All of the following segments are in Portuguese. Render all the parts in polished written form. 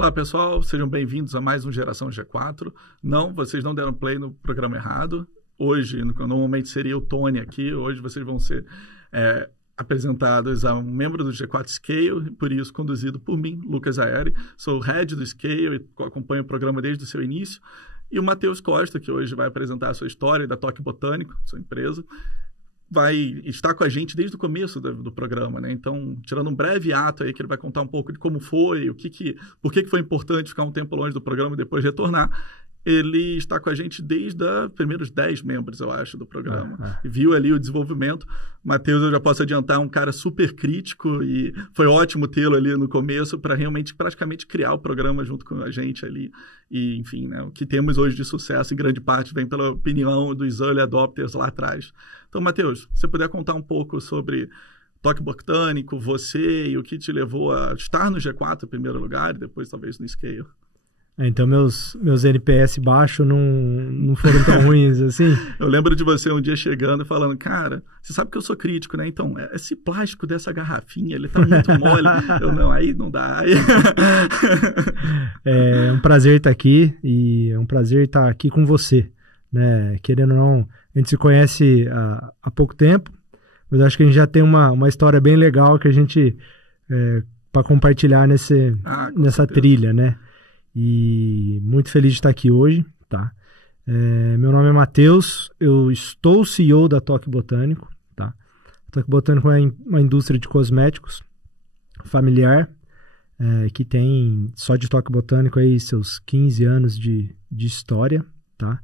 Olá, pessoal. Sejam bem-vindos a mais um Geração G4. Não, vocês não deram play no programa errado. Hoje, normalmente seria o Tony aqui. Hoje vocês vão ser apresentados a um membro do G4 Scale, por isso conduzido por mim, Lucas Aeri. Sou o head do Scale e acompanho o programa desde o seu início. E o Matheus Costa, que hoje vai apresentar a sua história da Toque Botânico, sua empresa, vai estar com a gente desde o começo do programa, né? Então, tirando um breve ato aí, que ele vai contar um pouco de como foi, por que foi importante ficar um tempo longe do programa e depois retornar. Ele está com a gente desde os primeiros 10 membros, eu acho, do programa. E viu ali o desenvolvimento. Matheus, eu já posso adiantar, um cara super crítico e foi ótimo tê-lo ali no começo para realmente, praticamente, criar o programa junto com a gente ali. E, enfim, né, o que temos hoje de sucesso, em grande parte, vem pela opinião dos early adopters lá atrás. Então, Matheus, se você puder contar um pouco sobre Toque Botânico, você e o que te levou a estar no G4 em primeiro lugar e depois talvez no Scale. Então, meus NPS baixos não foram tão ruins assim? Eu lembro de você um dia chegando e falando, cara, você sabe que eu sou crítico, né? Então, esse plástico dessa garrafinha, ele tá muito mole. Eu, não, aí não dá. É um prazer estar aqui e é um prazer estar aqui com você, né? Querendo ou não, a gente se conhece há pouco tempo, mas acho que a gente já tem uma história bem legal que a gente, para compartilhar nessa trilha, né? E muito feliz de estar aqui hoje, tá? Meu nome é Matheus, eu estou CEO da Toque Botânico, tá? A Toque Botânico é uma indústria de cosméticos familiar, que tem só de Toque Botânico aí seus 15 anos de história, tá?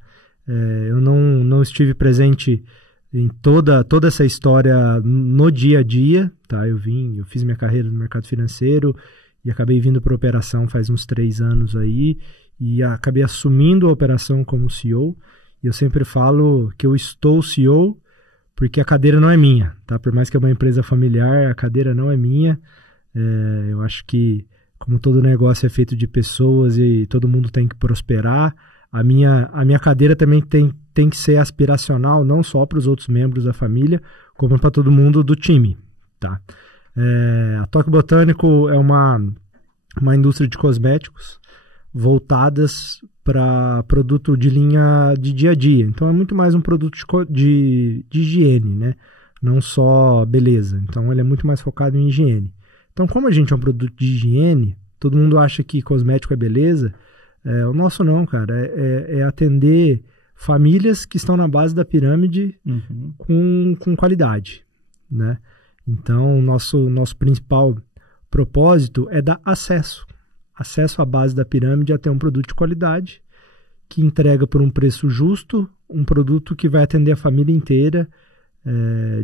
Eu não estive presente em toda essa história no dia a dia, tá? Eu fiz minha carreira no mercado financeiro e acabei vindo para a operação faz uns 3 anos aí e acabei assumindo a operação como CEO. E eu sempre falo que eu estou CEO porque a cadeira não é minha, tá? Por mais que é uma empresa familiar, a cadeira não é minha. Eu acho que, como todo negócio é feito de pessoas e todo mundo tem que prosperar, a minha cadeira também tem que ser aspiracional, não só para os outros membros da família, como para todo mundo do time, tá? A Toque Botânico é uma indústria de cosméticos voltadas para produto de linha de dia a dia. Então, é muito mais um produto de higiene, né? Não só beleza. Então, ele é muito mais focado em higiene. Então, como a gente é um produto de higiene, todo mundo acha que cosmético é beleza. O nosso não, cara. É atender famílias que estão na base da pirâmide com qualidade, né? Então, nosso principal propósito é dar acesso à base da pirâmide a ter um produto de qualidade que entrega por um preço justo, um produto que vai atender a família inteira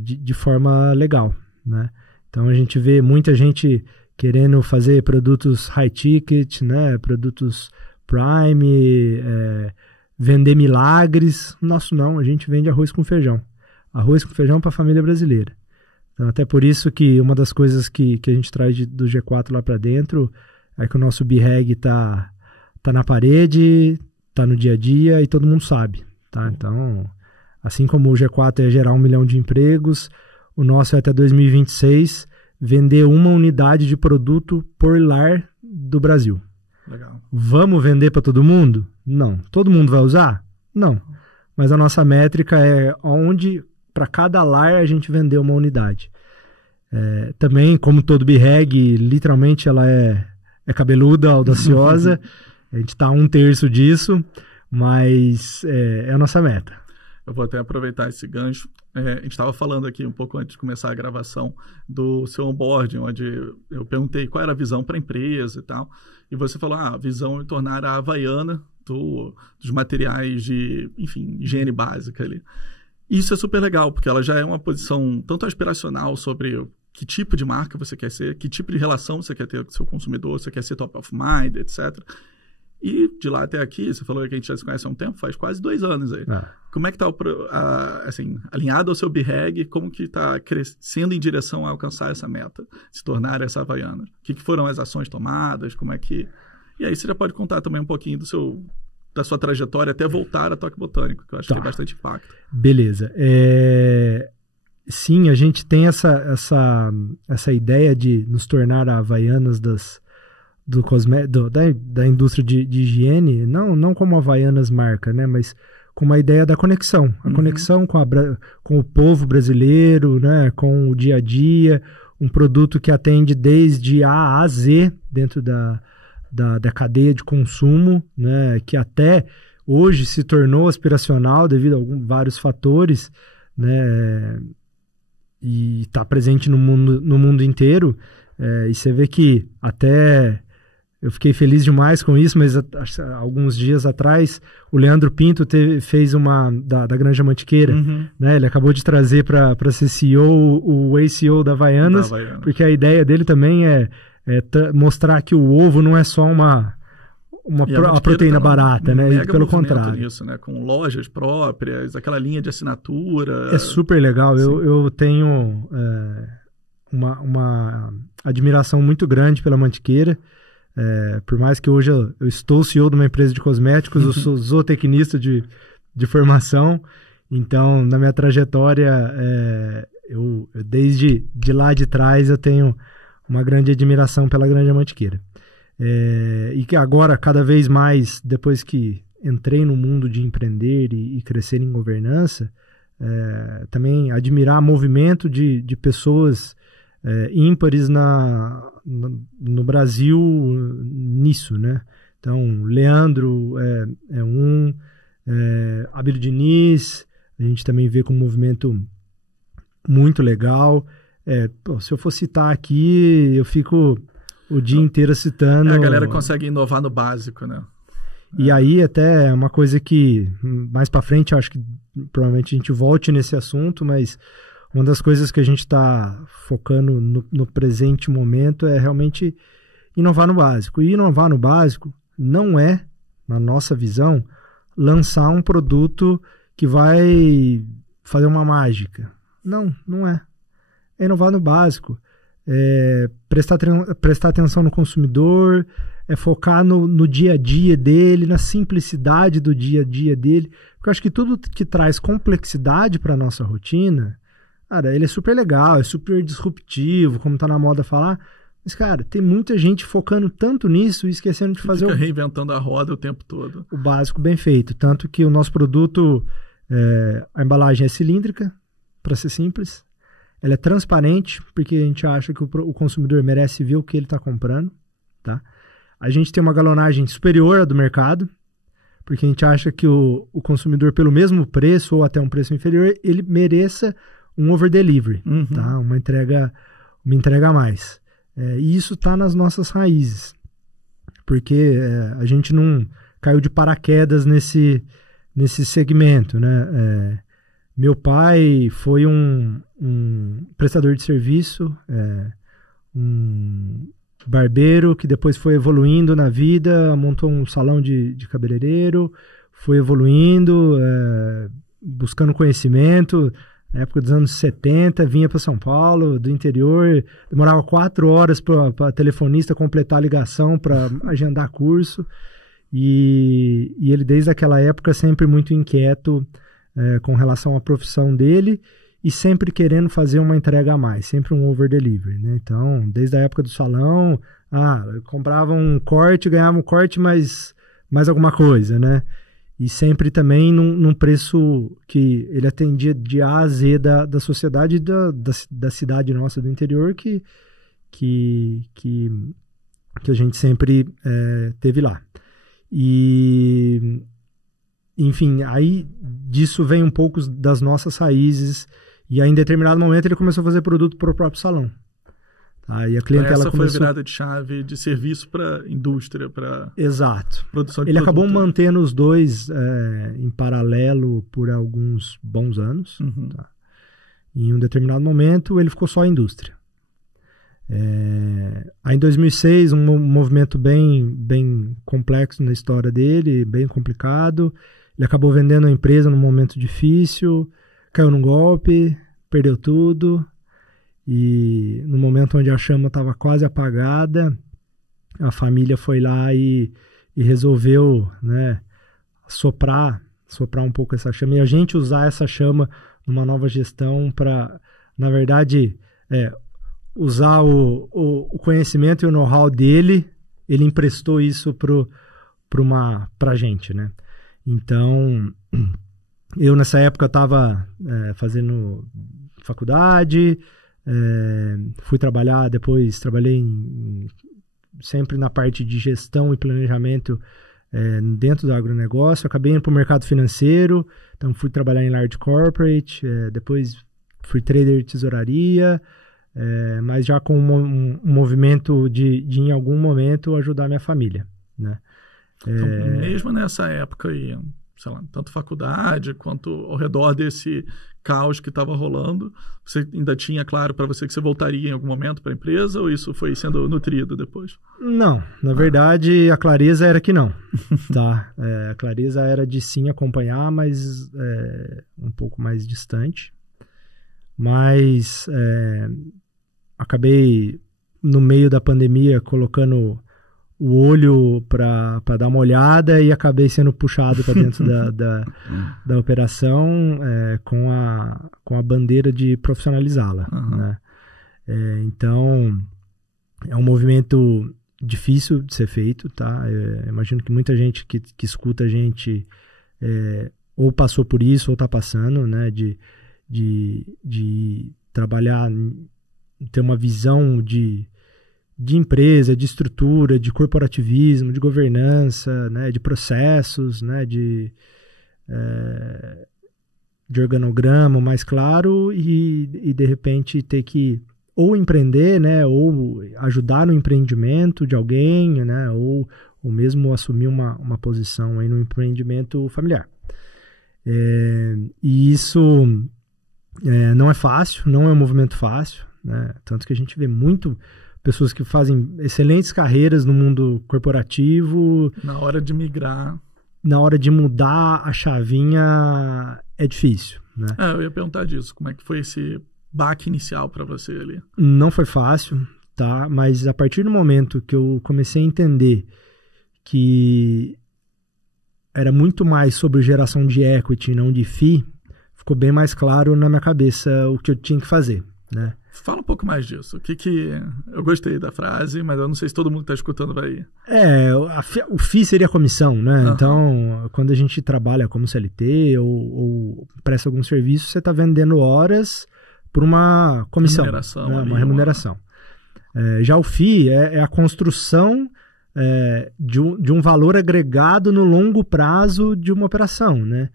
de forma legal, né? Então, a gente vê muita gente querendo fazer produtos high ticket, né? Produtos prime, vender milagres. Nosso não, a gente vende arroz com feijão. Arroz com feijão para a família brasileira. Então, até por isso que uma das coisas que a gente traz do G4 lá para dentro é que o nosso BREG tá na parede, tá no dia a dia e todo mundo sabe, tá? Então, assim como o G4 é gerar 1 milhão de empregos, o nosso é até 2026 vender 1 unidade de produto por lar do Brasil. Legal. Vamos vender para todo mundo? Não. Todo mundo vai usar? Não. Mas a nossa métrica é onde, para cada lar, a gente vender 1 unidade. Também, como todo BREG, literalmente ela é cabeluda, audaciosa. A gente está a 1/3 disso, mas é a nossa meta. Eu vou até aproveitar esse gancho. A gente estava falando aqui um pouco antes de começar a gravação do seu onboarding, onde eu perguntei qual era a visão para a empresa e tal. E você falou, a visão é tornar a Havaiana dos materiais de, enfim, higiene básica ali. Isso é super legal, porque ela já é uma posição tanto aspiracional sobre que tipo de marca você quer ser, que tipo de relação você quer ter com o seu consumidor, você quer ser top of mind, etc. E de lá até aqui, você falou que a gente já se conhece há um tempo, faz quase 2 anos aí. Como é que está, assim, alinhado ao seu BREG, como que está crescendo em direção a alcançar essa meta, se tornar essa Havaiana? O que foram as ações tomadas, como é que... E aí você já pode contar também um pouquinho da sua trajetória até voltar a Toque Botânico, que eu acho que tem bastante impacto. Beleza. Sim, a gente tem essa ideia de nos tornar a Havaianas da indústria de higiene, não como a Havaianas marca, né, mas com a ideia da conexão. A conexão com o povo brasileiro, né, com o dia a dia, um produto que atende desde A a Z dentro da cadeia de consumo, né, que até hoje se tornou aspiracional devido a vários fatores, né, e está presente no mundo inteiro. E você vê que até eu fiquei feliz demais com isso, mas alguns dias atrás o Leandro Pinto fez uma da Granja Mantiqueira, né? Ele acabou de trazer para ser CEO o ex-CEO da Havaianas, porque a ideia dele também é mostrar que o ovo não é só uma proteína barata, né? Pelo contrário. Nisso, né? Com lojas próprias, aquela linha de assinatura. É super legal. Eu tenho uma admiração muito grande pela Mantiqueira. Por mais que hoje eu estou CEO de uma empresa de cosméticos, eu sou zootecnista de formação. Então, na minha trajetória, eu desde de lá de trás, eu tenho uma grande admiração pela Granja Mantiqueira. E que agora, cada vez mais, depois que entrei no mundo de empreender e crescer em governança, também admirar movimento de pessoas ímpares no Brasil nisso, né? Então, Leandro Abílio Diniz, a gente também vê com um movimento muito legal. Se eu for citar aqui, eu fico o dia inteiro citando. A galera consegue inovar no básico, né? E aí até é uma coisa que mais para frente eu acho que provavelmente a gente volte nesse assunto, mas uma das coisas que a gente está focando no presente momento é realmente inovar no básico. E inovar no básico não é, na nossa visão, lançar um produto que vai fazer uma mágica. Não é. É inovar no básico. Prestar atenção no consumidor, focar no dia a dia dele, na simplicidade do dia a dia dele. Porque eu acho que tudo que traz complexidade para a nossa rotina, cara, ele é super legal, é super disruptivo, como tá na moda falar. Mas, cara, tem muita gente focando tanto nisso e esquecendo de fazer fica reinventando a roda o tempo todo. O básico bem feito. Tanto que o nosso produto, a embalagem é cilíndrica, para ser simples. Ela é transparente, porque a gente acha que o consumidor merece ver o que ele está comprando. Tá? A gente tem uma galonagem superior à do mercado, porque a gente acha que o consumidor, pelo mesmo preço ou até um preço inferior, ele mereça um over-delivery, tá? Uma entrega a mais. E isso está nas nossas raízes, porque a gente não caiu de paraquedas nesse segmento, né? Meu pai foi um prestador de serviço, um barbeiro que depois foi evoluindo na vida, montou um salão de cabeleireiro, foi evoluindo, buscando conhecimento. Na época dos anos 70, vinha para São Paulo, do interior, demorava 4 horas para telefonista completar a ligação para agendar curso. E ele, desde aquela época, sempre muito inquieto com relação à profissão dele e sempre querendo fazer uma entrega a mais, sempre um over-delivery, né? Então, desde a época do salão, comprava um corte, ganhava um corte, mais alguma coisa, né? E sempre também num preço que ele atendia de A a Z da sociedade da cidade nossa do interior que a gente sempre teve lá. E, enfim, aí disso vem um pouco das nossas raízes. E aí, em determinado momento, ele começou a fazer produto para o próprio salão. Aí a clientela essa começou... foi a virada de chave de serviço para indústria, para produção de Ele produto. acabou mantendo os dois em paralelo por alguns bons anos. Tá? Em um determinado momento, ele ficou só a indústria. Aí em 2006, um movimento bem complexo na história dele, bem complicado. Ele acabou vendendo a empresa num momento difícil, caiu num golpe, perdeu tudo. E no momento onde a chama estava quase apagada, a família foi lá e resolveu, né, soprar um pouco essa chama. E a gente usar essa chama numa nova gestão para, na verdade, usar o conhecimento e o know-how dele. ele emprestou isso pra gente, né? Então, eu nessa época estava fazendo faculdade, fui trabalhar, depois trabalhei sempre na parte de gestão e planejamento dentro do agronegócio, acabei indo para o mercado financeiro, então fui trabalhar em large corporate, depois fui trader de tesouraria, mas já com um movimento de em algum momento ajudar minha família, né? Então, mesmo nessa época aí, sei lá, tanto faculdade quanto ao redor desse caos que estava rolando, você ainda tinha claro para você que você voltaria em algum momento para a empresa, ou isso foi sendo nutrido depois? Não, na verdade a clareza era que não, tá? A clareza era de sim acompanhar, mas um pouco mais distante. Mas acabei no meio da pandemia colocando o olho para dar uma olhada e acabei sendo puxado para dentro da operação com a bandeira de profissionalizá-la, né? Então, é um movimento difícil de ser feito, tá? Eu imagino que muita gente que escuta a gente ou passou por isso ou está passando, né? De trabalhar, ter uma visão de empresa, de estrutura, de corporativismo, de governança, né, de processos, né, de organograma mais claro e de repente ter que ou empreender, né, ou ajudar no empreendimento de alguém, né, ou mesmo assumir uma posição aí no empreendimento familiar. E isso não é fácil, não é um movimento fácil, né, tanto que a gente vê muito pessoas que fazem excelentes carreiras no mundo corporativo. Na hora de migrar. Na hora de mudar a chavinha é difícil, né? Eu ia perguntar disso. Como é que foi esse baque inicial para você ali? Não foi fácil, tá? Mas a partir do momento que eu comecei a entender que era muito mais sobre geração de equity, não de FII, ficou bem mais claro na minha cabeça o que eu tinha que fazer, né? Fala um pouco mais disso. Eu gostei da frase, mas eu não sei se todo mundo que está escutando vai... O FII seria a comissão, né? Então, quando a gente trabalha como CLT ou presta algum serviço, você está vendendo horas por uma comissão, remuneração, né? Uma remuneração. Já o FII é a construção de um valor agregado no longo prazo de uma operação, né?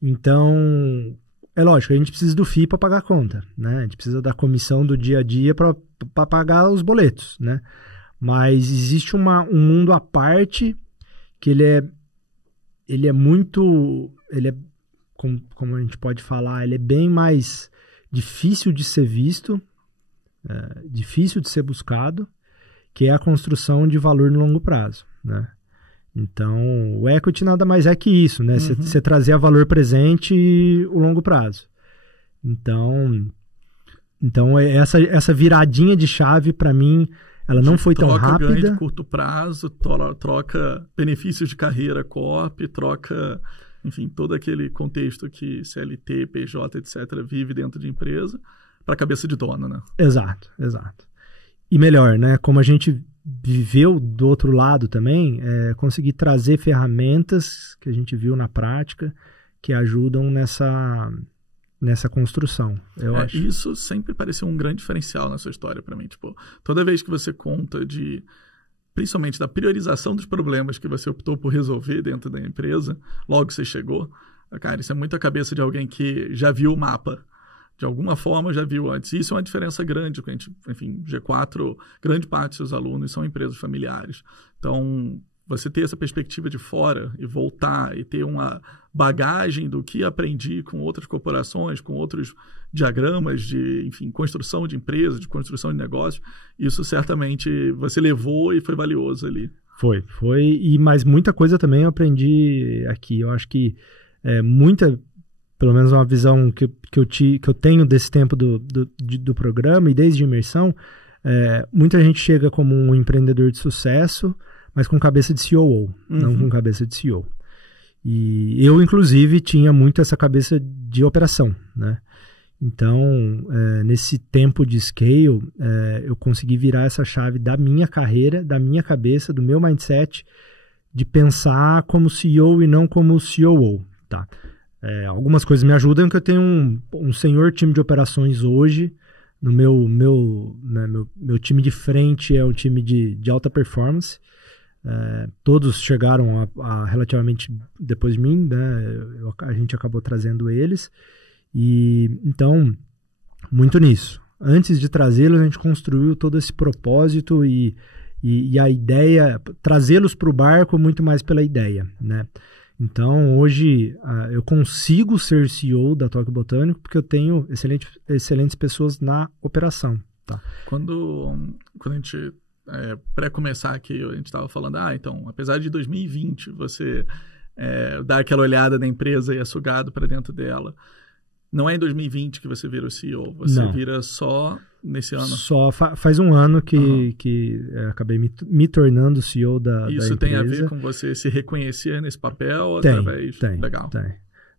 Então... É lógico, a gente precisa do FII para pagar a conta, né? A gente precisa da comissão do dia a dia para pagar os boletos, né? Mas existe um mundo à parte que ele é muito... como a gente pode falar, ele é bem mais difícil de ser visto, difícil de ser buscado, que é a construção de valor no longo prazo, né? Então, o equity nada mais é que isso, né? Você trazer a valor presente e o longo prazo. Então essa viradinha de chave, para mim, ela não foi tão rápida. Troca ganho de curto prazo, troca benefícios de carreira, corp, troca, enfim, todo aquele contexto que CLT, PJ, etc. vive dentro de empresa, para a cabeça de dona, né? Exato. E melhor, né? Como a gente viveu do outro lado também, conseguir trazer ferramentas que a gente viu na prática que ajudam nessa construção, eu acho. Isso sempre pareceu um grande diferencial na sua história para mim. Tipo, toda vez que você conta principalmente da priorização dos problemas que você optou por resolver dentro da empresa, logo que você chegou, cara, isso é muito a cabeça de alguém que já viu o mapa. De alguma forma já viu antes. Isso é uma diferença grande, porque a gente, enfim, G4, grande parte dos seus alunos são empresas familiares. Então, você ter essa perspectiva de fora e voltar e ter uma bagagem do que aprendi com outras corporações, com outros diagramas de, enfim, construção de empresa, de construção de negócio, isso certamente você levou e foi valioso ali. Foi. Mas muita coisa também eu aprendi aqui. Eu acho que pelo menos uma visão que eu tenho desse tempo do programa e desde a imersão, muita gente chega como um empreendedor de sucesso, mas com cabeça de COO, não com cabeça de CEO. E eu, inclusive, tinha muito essa cabeça de operação, né? Então, nesse tempo de scale, eu consegui virar essa chave da minha carreira, da minha cabeça, do meu mindset, de pensar como CEO e não como COO, tá? Algumas coisas me ajudam, que eu tenho um senhor time de operações hoje. No meu time de frente é um time de alta performance. Todos chegaram a relativamente depois de mim, né? A gente acabou trazendo eles. E então, muito nisso. Antes de trazê-los, a gente construiu todo esse propósito e a ideia, trazê-los para o barco muito mais pela ideia, né? Então, hoje, eu consigo ser CEO da Tóquio Botânico porque eu tenho excelentes pessoas na operação, tá? Quando a gente, pré-começar aqui, a gente estava falando, então, apesar de 2020 você dar aquela olhada na empresa e é sugado para dentro dela, não é em 2020 que você vira o CEO, você vira só nesse ano? Só faz um ano que acabei me tornando CEO da empresa. Isso tem a ver com você se reconhecer nesse papel? Legal.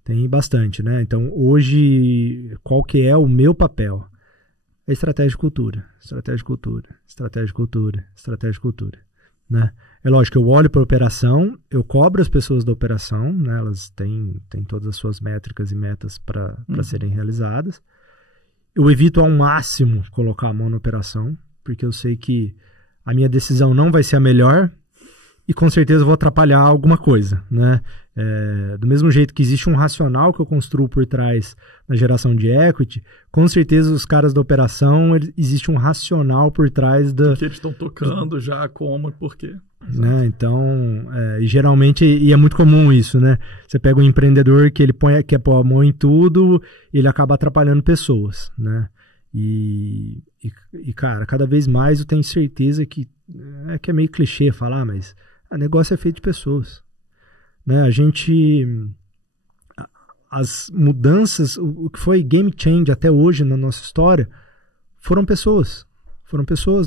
Tem bastante, né? Então, hoje, qual que é o meu papel? É estratégia de cultura, né? É lógico, eu olho para a operação, eu cobro as pessoas da operação, né? Elas têm todas as suas métricas e metas para serem realizadas. Eu evito ao máximo colocar a mão na operação, porque eu sei que a minha decisão não vai ser a melhor e com certeza eu vou atrapalhar alguma coisa, né? Do mesmo jeito que existe um racional que eu construo por trás na geração de equity, com certeza os caras da operação, existe um racional por trás da... Que eles estão tocando já, como e por quê. Né? Então, e geralmente, e é muito comum isso, né? Você pega um empreendedor que ele quer pôr a mão em tudo, ele acaba atrapalhando pessoas, né? E cara, cada vez mais eu tenho certeza que é meio clichê falar, mas o negócio é feito de pessoas, né? As mudanças, o que foi game change até hoje na nossa história, foram pessoas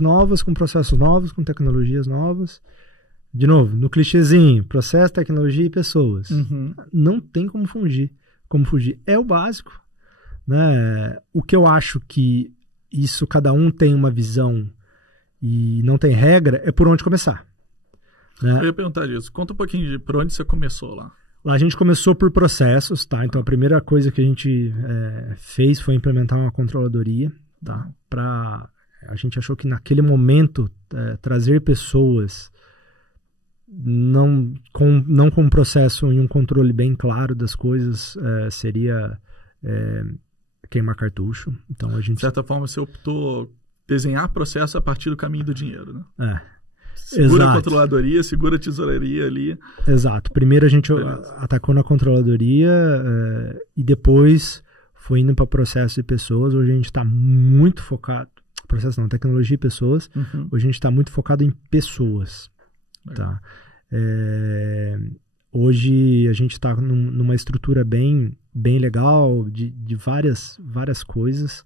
novas, com processos novos, com tecnologias novas. De novo, no clichêzinho, processo, tecnologia e pessoas. Não tem como fugir. É o básico, né? O que eu acho que isso, cada um tem uma visão e não tem regra, é por onde começar, né? Eu ia perguntar disso. Conta um pouquinho de por onde você começou lá. Lá a gente começou por processos, tá? Então a primeira coisa que a gente fez foi implementar uma controladoria, tá? A gente achou que naquele momento trazer pessoas não com um processo e um controle bem claro das coisas seria queimar cartucho. Então a gente... De certa forma você optou desenhar processo a partir do caminho do dinheiro, né? Segura a controladoria, segura a tesouraria ali. Exato. Primeiro a gente atacou na controladoria e depois foi indo para processo de pessoas. Hoje a gente está muito focado... Processo não, tecnologia e pessoas. Hoje a gente está muito focado em pessoas. Tá? Hoje a gente está numa estrutura bem legal de várias coisas,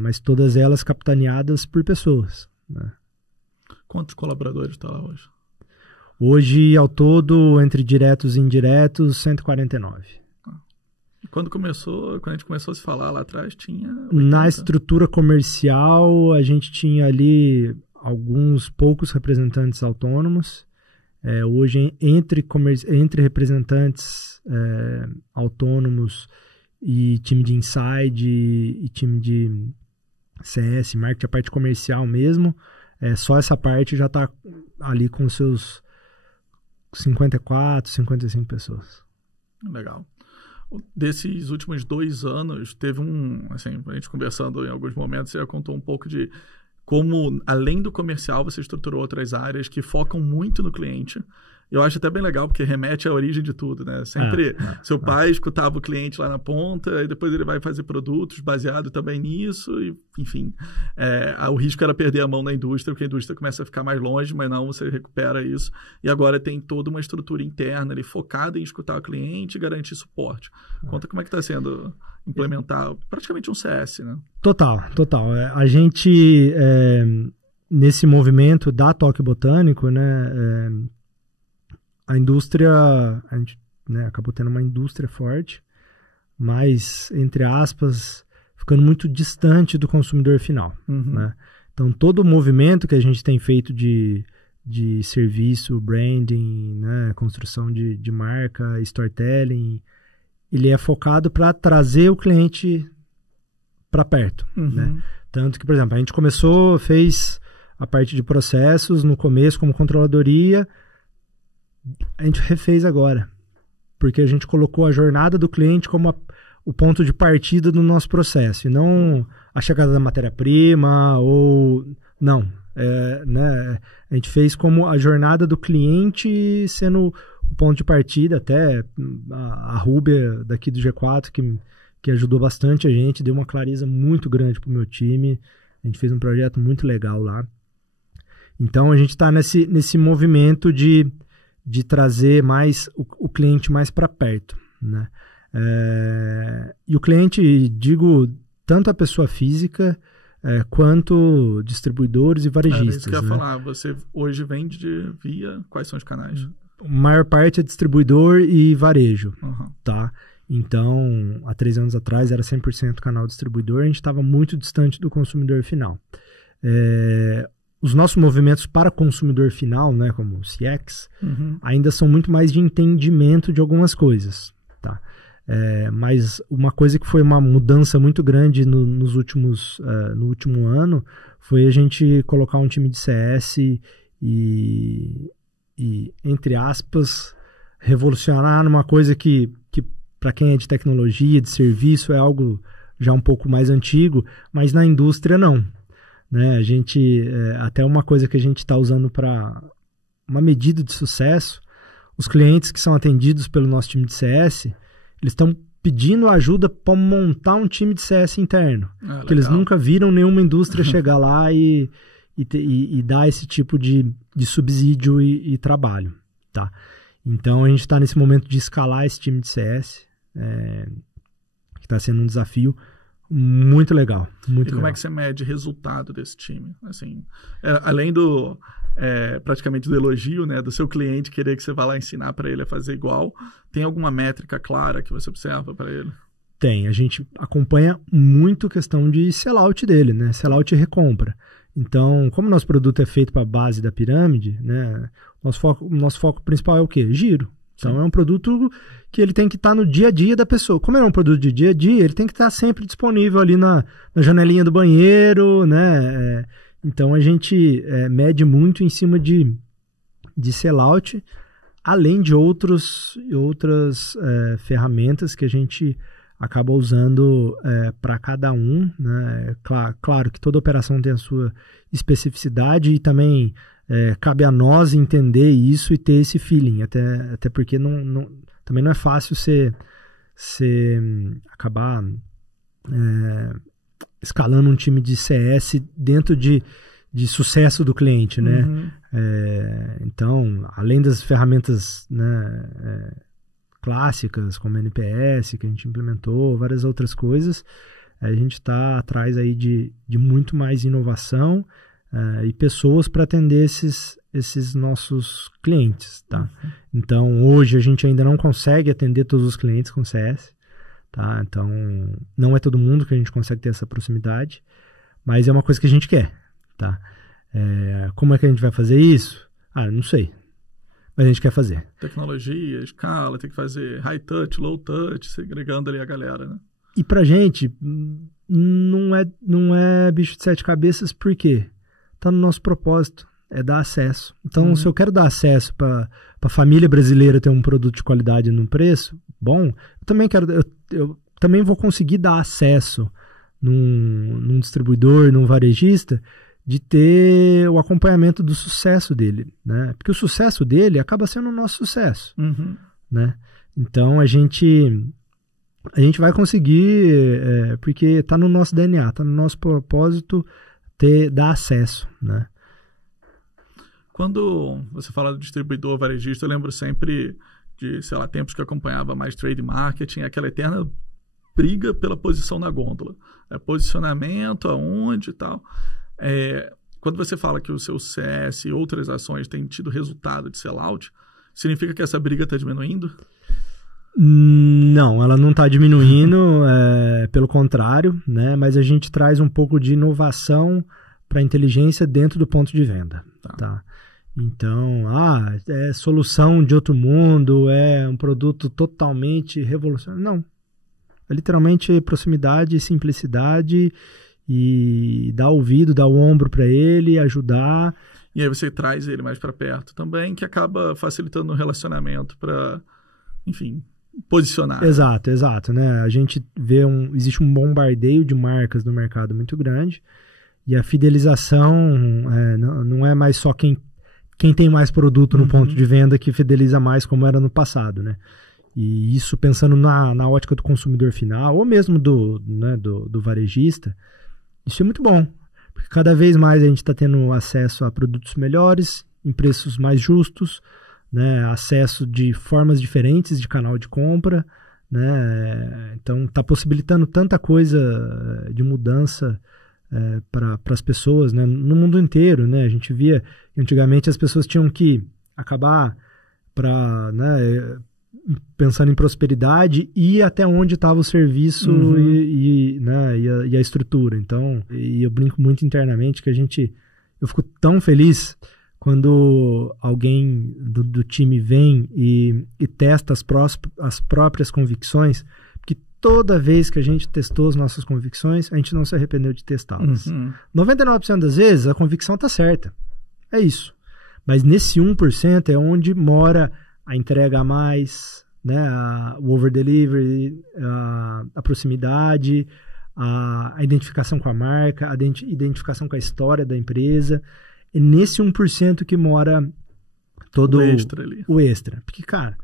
mas todas elas capitaneadas por pessoas, né? Quantos colaboradores está lá hoje? Hoje, ao todo, entre diretos e indiretos, 149. E quando a gente começou a se falar lá atrás, tinha 80. Na estrutura comercial, a gente tinha ali alguns poucos representantes autônomos. Hoje, entre representantes autônomos e time de inside e time de CS, marketing, a parte comercial mesmo, só essa parte já está ali com seus 54, 55 pessoas. Legal. Desses últimos 2 anos, teve assim, a gente conversando em alguns momentos, você já contou um pouco de como, além do comercial, você estruturou outras áreas que focam muito no cliente. Eu acho até bem legal, porque remete à origem de tudo, né? Sempre seu pai escutava o cliente lá na ponta, e depois ele vai fazer produtos baseado também nisso, e, enfim. O risco era perder a mão na indústria, porque a indústria começa a ficar mais longe, mas não, você recupera isso. E agora tem toda uma estrutura interna ali, focada em escutar o cliente e garantir suporte. Conta como é que está sendo implementar praticamente um CS, né? Total. A gente, nesse movimento da Tóquio Botânico, né, a indústria, a gente, né, acabou tendo uma indústria forte, mas, entre aspas, ficando muito distante do consumidor final, né? Então, todo o movimento que a gente tem feito de serviço, branding, né, construção de marca, storytelling, ele é focado para trazer o cliente para perto, né? Tanto que, por exemplo, a gente fez a parte de processos no começo como controladoria, a gente refez agora, porque a gente colocou a jornada do cliente como o ponto de partida do nosso processo, e não a chegada da matéria-prima ou... Não, né? A gente fez como a jornada do cliente sendo o ponto de partida. Até a Rúbia daqui do G4, que ajudou bastante a gente, deu uma clareza muito grande para o meu time. A gente fez um projeto muito legal lá. Então, a gente está nesse movimento de trazer mais o cliente mais para perto, né? E o cliente, digo, tanto a pessoa física quanto distribuidores e varejistas. Isso que eu ia né? falar. Você hoje vende via... Quais são os canais? A maior parte é distribuidor e varejo, Uhum. tá? Então, há 3 anos atrás era 100% canal distribuidor, a gente estava muito distante do consumidor final. Os nossos movimentos para consumidor final, né, como o CX, ainda são muito mais de entendimento de algumas coisas, tá? Mas uma coisa que foi uma mudança muito grande no último ano foi a gente colocar um time de CS e entre aspas, revolucionar numa coisa que para quem é de tecnologia, de serviço, é algo já um pouco mais antigo, mas na indústria não. Né? A gente, até uma coisa que a gente está usando para uma medida de sucesso, os clientes que são atendidos pelo nosso time de CS, eles estão pedindo ajuda para montar um time de CS interno. Porque eles nunca viram nenhuma indústria chegar lá e dar esse tipo de subsídio e trabalho. Tá? Então, a gente está nesse momento de escalar esse time de CS, que está sendo um desafio muito legal. Muito como legal. É que você mede resultado desse time? Assim, além do praticamente do elogio, né, do seu cliente querer que você vá lá ensinar para ele a fazer igual, tem alguma métrica clara que você observa para ele? Tem. A gente acompanha muito a questão de sellout dele, né? Sellout e recompra. Então, como o nosso produto é feito para a base da pirâmide, né, nosso foco principal é o quê? Giro. Então, é um produto que ele tem que estar no dia a dia da pessoa. Como é um produto de dia a dia, ele tem que estar sempre disponível ali na janelinha do banheiro, né? Então, a gente mede muito em cima de sellout, além de outras ferramentas que a gente acaba usando para cada um, né? Claro que toda operação tem a sua especificidade e também cabe a nós entender isso e ter esse feeling, até porque também não é fácil você acabar escalando um time de CS dentro de sucesso do cliente, né? Então, além das ferramentas, né, clássicas, como NPS, que a gente implementou, várias outras coisas, a gente está atrás aí de muito mais inovação e pessoas para atender esses nossos clientes, tá? Então, hoje a gente ainda não consegue atender todos os clientes com CS, tá? Então, não é todo mundo que a gente consegue ter essa proximidade, mas é uma coisa que a gente quer, tá? Como é que a gente vai fazer isso? Não sei. Mas a gente quer fazer. Tecnologia, escala, tem que fazer high touch, low touch, segregando ali a galera, né? E pra gente, não é bicho de 7 cabeças, por quê? Tá no nosso propósito, é dar acesso. Então, se eu quero dar acesso para a família brasileira ter um produto de qualidade no preço, bom, eu também vou conseguir dar acesso num distribuidor, num varejista, de ter o acompanhamento do sucesso dele, né? Porque o sucesso dele acaba sendo o nosso sucesso, né? Então, a gente vai conseguir, porque está no nosso DNA, está no nosso propósito dar acesso, né? Quando você fala do distribuidor varejista, eu lembro sempre de, sei lá, tempos que eu acompanhava mais trade marketing, aquela eterna briga pela posição na gôndola. Posicionamento, aonde e tal. Quando você fala que o seu CS e outras ações têm tido resultado de sellout, significa que essa briga está diminuindo? Não, ela não está diminuindo, pelo contrário, né? Mas a gente traz um pouco de inovação para a inteligência dentro do ponto de venda. Tá? Então, é solução de outro mundo, é um produto totalmente revolucionário. Não, é literalmente proximidade, simplicidade e dar ouvido, dar o ombro para ele, ajudar. E aí você traz ele mais para perto também, que acaba facilitando o relacionamento para, enfim, posicionar. Exato, né? A gente vê existe um bombardeio de marcas no mercado muito grande e a fidelização não é mais só quem tem mais produto no ponto de venda que fideliza mais como era no passado, né? E isso pensando na ótica do consumidor final ou mesmo do varejista, isso é muito bom, porque cada vez mais a gente está tendo acesso a produtos melhores, em preços mais justos, né, acesso de formas diferentes de canal de compra, né, então está possibilitando tanta coisa de mudança para as pessoas, né, no mundo inteiro, né, a gente via antigamente as pessoas tinham que acabar pensando em prosperidade e até onde estava o serviço e a estrutura. Então, eu brinco muito internamente que eu fico tão feliz quando alguém do time vem e testa as próprias convicções, porque toda vez que a gente testou as nossas convicções, a gente não se arrependeu de testá-las. 99% das vezes a convicção está certa. É isso. Mas nesse 1% é onde mora a entrega a mais, né, o over-delivery, a proximidade, a identificação com a marca, a identificação com a história da empresa. É nesse 1% que mora todo o extra. Porque, cara,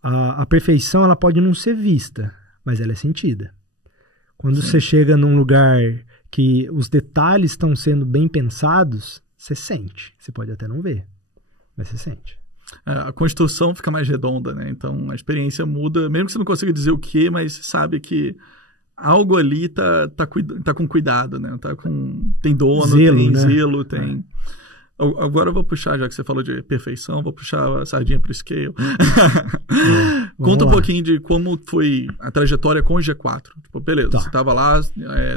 a perfeição ela pode não ser vista, mas ela é sentida. Quando você chega num lugar que os detalhes estão sendo bem pensados, você sente. Você pode até não ver, mas você sente. A construção fica mais redonda, né? Então a experiência muda, mesmo que você não consiga dizer o que, mas sabe que algo ali tá com cuidado, né? Tem dono, tem zelo, tem... Agora eu vou puxar, já que você falou de perfeição, vou puxar a sardinha pro Scale. Conta um pouquinho de como foi a trajetória com o G4. Tipo, beleza, você estava lá,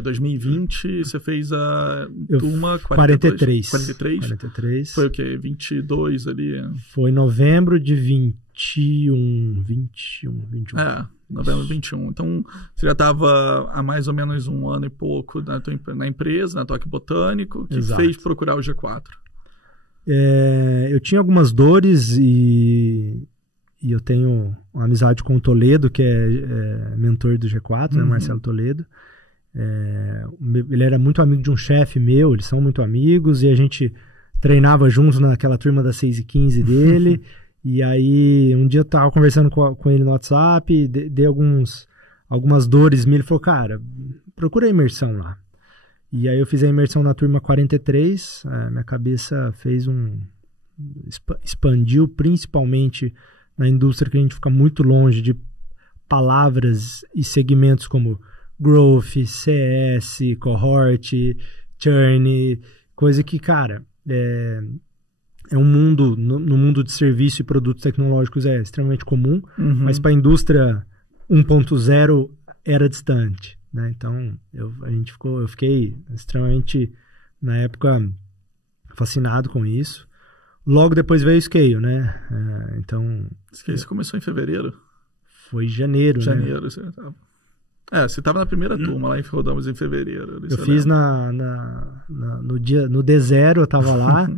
2020, você fez a turma 43. 43. Foi o quê? 22 ali? Foi novembro de 21. Novembro de 21. Então, você já estava há mais ou menos um ano e pouco na empresa, na Tóquio Botânico, que fez procurar o G4. Eu tinha algumas dores e eu tenho uma amizade com o Toledo, que é mentor do G4, né, Marcelo Toledo. Ele era muito amigo de um chefe meu, eles são muito amigos, e a gente treinava juntos naquela turma das 6h15 dele. E aí, um dia eu estava conversando com ele no WhatsApp, dei algumas dores, ele falou, cara, procura a imersão lá. E aí eu fiz a imersão na turma 43, minha cabeça expandiu principalmente na indústria que a gente fica muito longe de palavras e segmentos como growth, CS, cohort, churn, coisa que, cara, é um mundo, no mundo de serviço e produtos tecnológicos é extremamente comum, mas para a indústria 1.0 era distante. Né? Então, eu fiquei extremamente, na época, fascinado com isso. Logo depois veio o Scale, né? Scale começou em fevereiro? Foi em janeiro, né? Você estava. Você estava na primeira turma lá em Rodamos em fevereiro. Eu fiz no D0, eu estava lá.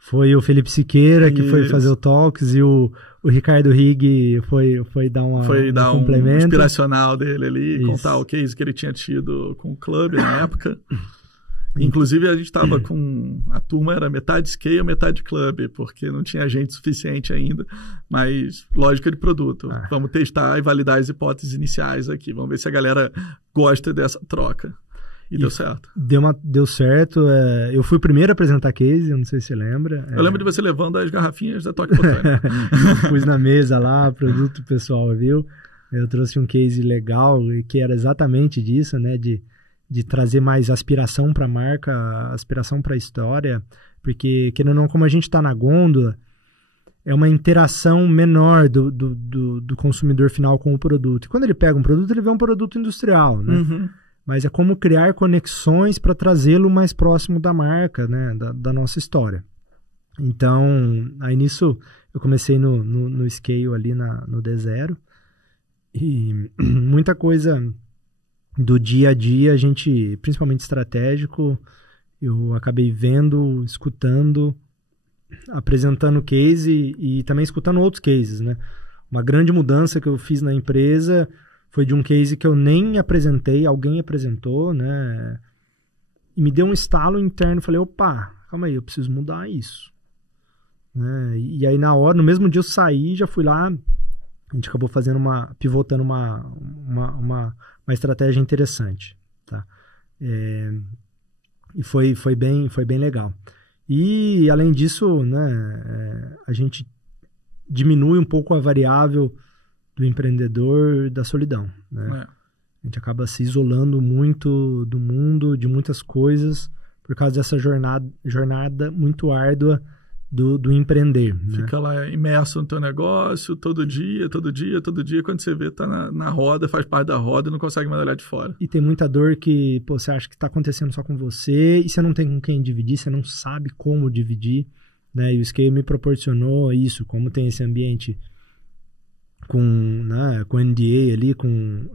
Foi o Felipe Siqueira que foi fazer o Talks e o Ricardo Rigg foi dar um complemento. Um inspiracional dele ali, contar o case que ele tinha tido com o clube na época. Inclusive, a gente estava com... A turma era metade Scale, metade clube, porque não tinha gente suficiente ainda, mas lógica de produto. Vamos testar e validar as hipóteses iniciais aqui. Vamos ver se a galera gosta dessa troca. E deu certo. Deu certo. Eu fui o primeiro a apresentar case, eu não sei se você lembra. Eu lembro de você levando as garrafinhas da Tóquio Botânico. Pus na mesa lá, produto pessoal viu. Eu trouxe um case legal, que era exatamente disso, né? De trazer mais aspiração para a marca, aspiração para a história. Porque, querendo ou não, como a gente está na gôndola, é uma interação menor do consumidor final com o produto. E quando ele pega um produto, ele vê um produto industrial, né? Uhum. Mas é como criar conexões para trazê-lo mais próximo da marca, né? Da nossa história. Então, aí nisso eu comecei no Scale ali no D0 e muita coisa do dia a dia, a gente, principalmente estratégico, eu acabei vendo, escutando, apresentando case e também escutando outros cases, né? Uma grande mudança que eu fiz na empresa foi de um case que eu nem apresentei, alguém apresentou, né? E me deu um estalo interno, falei, opa, calma aí, eu preciso mudar isso. Né? E aí na hora, no mesmo dia eu saí, já fui lá, a gente acabou pivotando uma estratégia interessante, tá? E foi bem legal. E além disso, né, a gente diminui um pouco a variável do empreendedor da solidão, né? A gente acaba se isolando muito do mundo, de muitas coisas, por causa dessa jornada muito árdua do empreender. Né? Fica lá imerso no teu negócio, todo dia, quando você vê, tá na roda, faz parte da roda e não consegue mais olhar de fora. E tem muita dor que você acha que está acontecendo só com você, e você não tem com quem dividir, você não sabe como dividir, né? E o Scale me proporcionou isso, como tem esse ambiente com NDA ali, com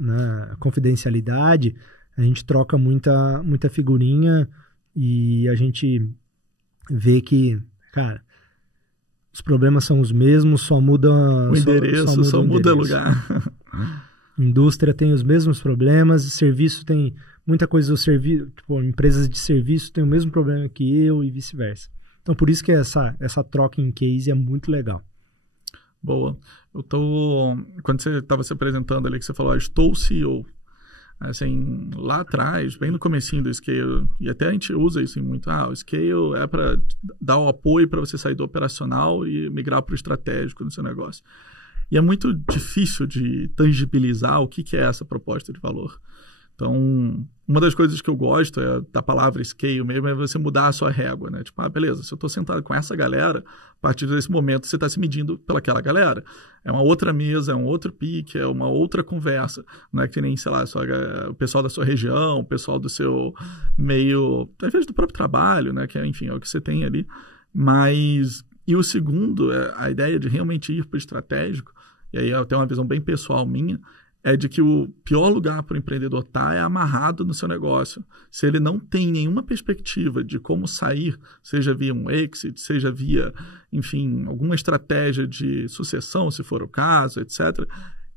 confidencialidade, a gente troca muita figurinha e a gente vê que, cara, os problemas são os mesmos, só muda o endereço, só muda lugar. Indústria tem os mesmos problemas, serviço tem muita coisa, tipo, empresas de serviço têm o mesmo problema que eu e vice-versa. Então, por isso que essa troca em case é muito legal. Boa. Quando você estava se apresentando ali, que você falou, estou CEO. Assim, lá atrás, bem no comecinho do Scale, e até a gente usa isso muito, o Scale é para dar o apoio para você sair do operacional e migrar para o estratégico no seu negócio. E é muito difícil de tangibilizar o que é essa proposta de valor. Então, uma das coisas que eu gosto da palavra Scale mesmo, é você mudar a sua régua, né? Tipo, beleza, se eu estou sentado com essa galera, a partir desse momento você está se medindo pelaquela galera. É uma outra mesa, é um outro pique, é uma outra conversa. Não é que nem, sei lá, só o pessoal da sua região, o pessoal do seu meio, às vezes do próprio trabalho, né? Que enfim, é o que você tem ali. Mas, e o segundo, a ideia de realmente ir para o estratégico, e aí eu tenho uma visão bem pessoal minha, é de que o pior lugar para o empreendedor estar é amarrado no seu negócio. Se ele não tem nenhuma perspectiva de como sair, seja via um exit, seja via, enfim, alguma estratégia de sucessão, se for o caso, etc.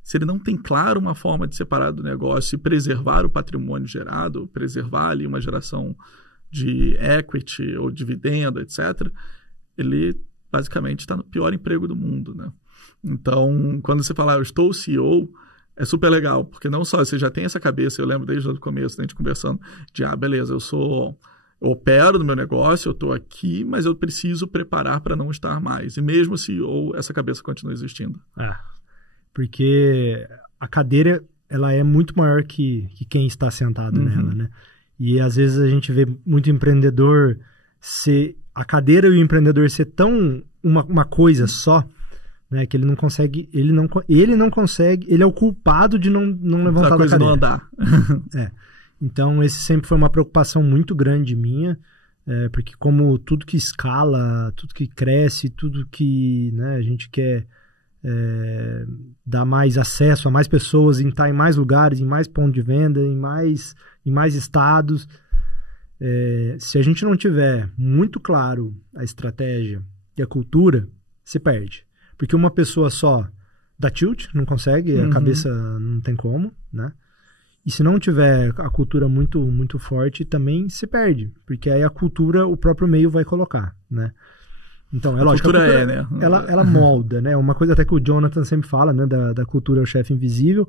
Se ele não tem claro uma forma de separar do negócio e preservar o patrimônio gerado, preservar ali uma geração de equity ou dividendo, etc., ele basicamente está no pior emprego do mundo, né? Então, quando você fala, eu estou CEO, é super legal, porque não só você já tem essa cabeça, eu lembro desde o começo da gente conversando, de, beleza, eu opero no meu negócio, eu estou aqui, mas eu preciso preparar para não estar mais. E mesmo se essa cabeça continua existindo. Porque a cadeira, ela é muito maior que quem está sentado nela, né? E às vezes a gente vê muito empreendedor a cadeira e o empreendedor ser tão uma coisa só, né, que ele não consegue, ele não consegue, ele é o culpado de não levantar da cadeira. Não andar. Então, esse sempre foi uma preocupação muito grande minha, porque como tudo que escala, tudo que cresce, tudo que, né, a gente quer dar mais acesso a mais pessoas, estar em mais lugares, em mais pontos de venda, em mais estados. Se a gente não tiver muito claro a estratégia e a cultura, se perde. Porque uma pessoa só dá tilt, não consegue, a cabeça não tem como, né? E se não tiver a cultura muito, muito forte, também se perde. Porque aí a cultura, o próprio meio vai colocar, né? Então, é lógico. A cultura né? Ela molda, né? Uma coisa até que o Jonathan sempre fala, né? Da cultura é o chefe invisível.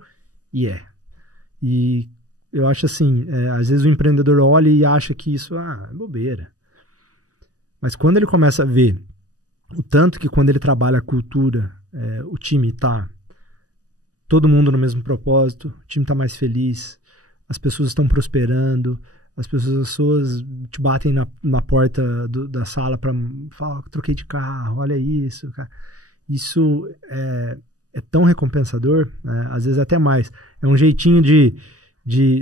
E eu acho assim, às vezes o empreendedor olha e acha que isso é bobeira. Mas quando ele começa a ver o tanto que quando ele trabalha a cultura, o time tá todo mundo no mesmo propósito, o time tá mais feliz, as pessoas estão prosperando, as pessoas te batem na porta da sala para falar, troquei de carro, olha isso, cara. isso é tão recompensador, né? Às vezes até mais. É um jeitinho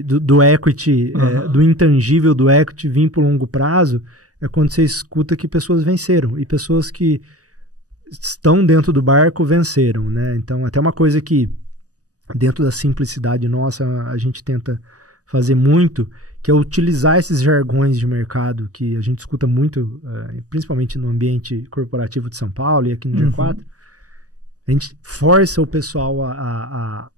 do equity, do intangível do equity vir para o longo prazo, é quando você escuta que pessoas venceram, e pessoas que estão dentro do barco venceram, né? Então, até uma coisa que, dentro da simplicidade nossa, a gente tenta fazer muito, que é utilizar esses jargões de mercado que a gente escuta muito, principalmente no ambiente corporativo de São Paulo e aqui no G4. A gente força o pessoal a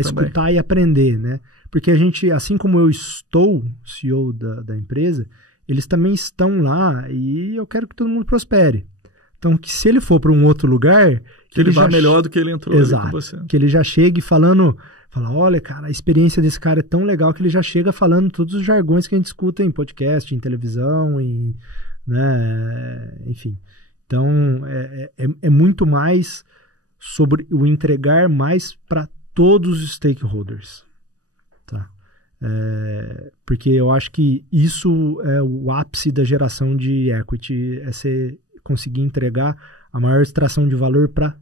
escutar e aprender, né? Porque a gente, assim como eu estou CEO da empresa, eles também estão lá e eu quero que todo mundo prospere. Então, que se ele for para um outro lugar... Que ele vá melhor do que ele entrou. Exato, ali com você. Que ele já chegue fala, olha, cara, a experiência desse cara é tão legal que ele já chega falando todos os jargões que a gente escuta em podcast, em televisão, né, enfim. Então, é muito mais sobre o entregar mais para todos os stakeholders. Tá? Porque eu acho que isso é o ápice da geração de equity, é você conseguir entregar a maior extração de valor para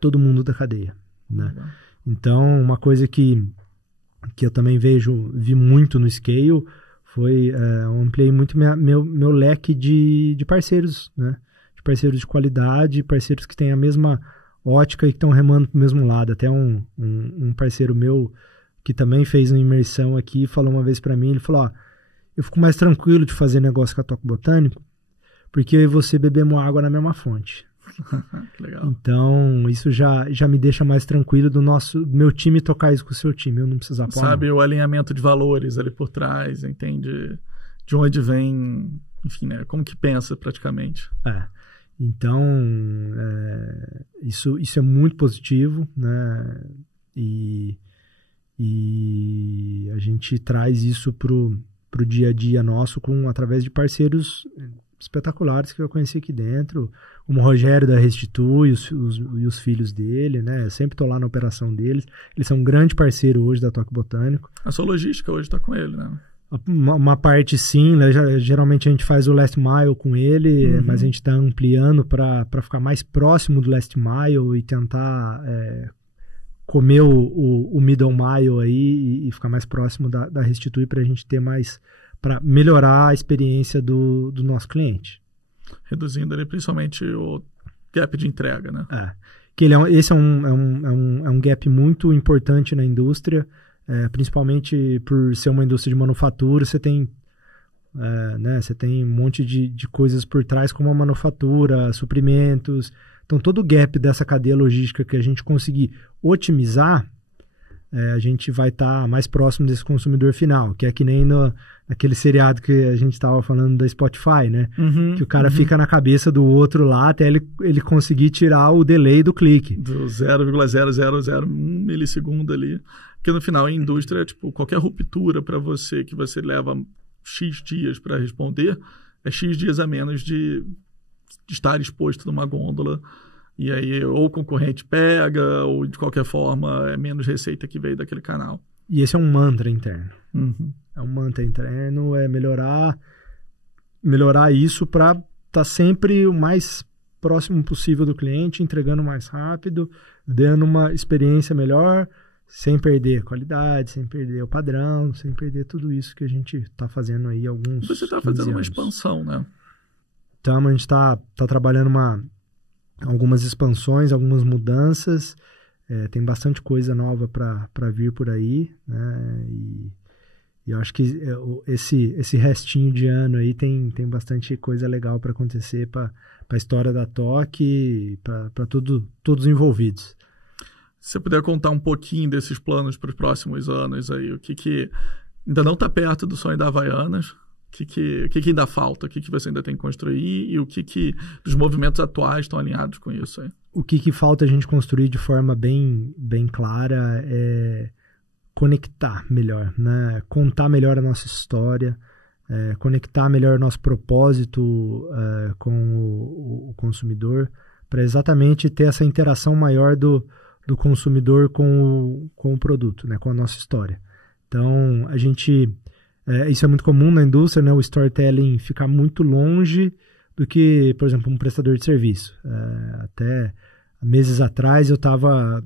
todo mundo da cadeia, né? Então, uma coisa que eu também vi muito no Scale foi, eu ampliei muito meu leque de parceiros, né? De parceiros de qualidade, parceiros que têm a mesma ótica e que estão remando para o mesmo lado. Até um parceiro meu que também fez uma imersão aqui falou uma vez para mim, ele falou, eu fico mais tranquilo de fazer negócio com a Toque Botânico porque eu e você bebemos água na mesma fonte. Que legal. Então, isso já me deixa mais tranquilo do meu time tocar isso com o seu time, eu não precisar pôr. Sabe, o alinhamento de valores ali por trás, entende de onde vem, enfim, né, como que pensa praticamente. Então, isso é muito positivo, né? E a gente traz isso pro dia a dia nosso através de parceiros espetaculares que eu conheci aqui dentro, como o Rogério da Restitui e os filhos dele, né? Eu sempre estou lá na operação deles. Eles são um grande parceiro hoje da Toque Botânico. A sua logística hoje está com ele, né? Uma parte sim, né? Geralmente a gente faz o last mile com ele, mas a gente está ampliando para ficar mais próximo do last mile e tentar comer o middle mile aí e ficar mais próximo da Restitui para a gente ter mais, para melhorar a experiência do nosso cliente. Reduzindo ali principalmente o gap de entrega, né? Que esse é um gap muito importante na indústria, principalmente por ser uma indústria de manufatura, você tem um monte de coisas por trás, como a manufatura, suprimentos. Então, todo o gap dessa cadeia logística que a gente conseguir otimizar, a gente vai estar mais próximo desse consumidor final, que é que nem naquele seriado que a gente estava falando da Spotify, né? Que o cara fica na cabeça do outro lá até ele conseguir tirar o delay do clique. Do 0,0001 milissegundo ali. Porque no final, a indústria, tipo, qualquer ruptura para você que você leva X dias para responder, é X dias a menos de estar exposto numa gôndola. E aí, ou o concorrente pega, ou de qualquer forma, é menos receita que veio daquele canal. E esse é um mantra interno. É um mantra interno, é melhorar isso para estar sempre o mais próximo possível do cliente, entregando mais rápido, dando uma experiência melhor, sem perder a qualidade, sem perder o padrão, sem perder tudo isso que a gente está fazendo aí há alguns Você está fazendo uma expansão, né? Então, a gente está trabalhando algumas expansões, algumas mudanças, tem bastante coisa nova para vir por aí, né? E eu acho que esse restinho de ano aí tem bastante coisa legal para acontecer para a história da Toque, para todos os envolvidos. Se você puder contar um pouquinho desses planos para os próximos anos aí, o que ainda não está perto do sonho da Havaianas, o que ainda falta, o que você ainda tem que construir e o que dos movimentos atuais estão alinhados com isso aí? O que falta a gente construir de forma bem bclara é conectar melhor, né? Contar melhor a nossa história, conectar melhor o nosso propósito com o consumidor, para exatamente ter essa interação maior do consumidor com o produto, né? Com a nossa história. Então, a gente... isso é muito comum na indústria, né? O storytelling ficar muito longe do que, por exemplo, um prestador de serviço. Até meses atrás eu estava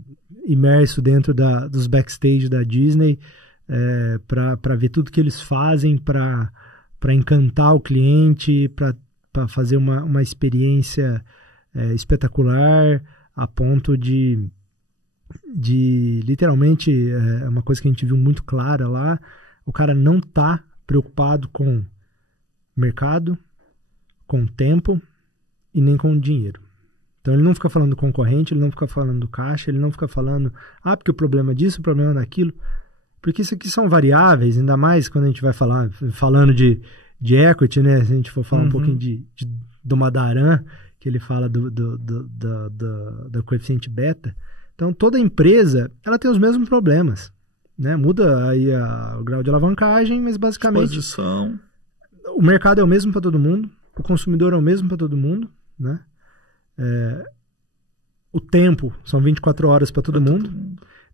imerso dentro dos backstage da Disney para ver tudo que eles fazem para encantar o cliente, para fazer uma experiência espetacular, a ponto de literalmente, é uma coisa que a gente viu muito clara lá, o cara não está preocupado com mercado, com tempo e nem com dinheiro. Então ele não fica falando do concorrente, ele não fica falando do caixa, ele não fica falando, porque o problema é disso, o problema é daquilo, porque isso aqui são variáveis, ainda mais quando a gente vai falando de equity, né? Se a gente for falar um pouquinho do Madaran, que ele fala do coeficiente beta. Então toda empresa, ela tem os mesmos problemas, né? Muda aí o grau de alavancagem, mas basicamente exposição. O mercado é o mesmo para todo mundo, o consumidor é o mesmo para todo mundo, né? O tempo são 24 horas para todo mundo.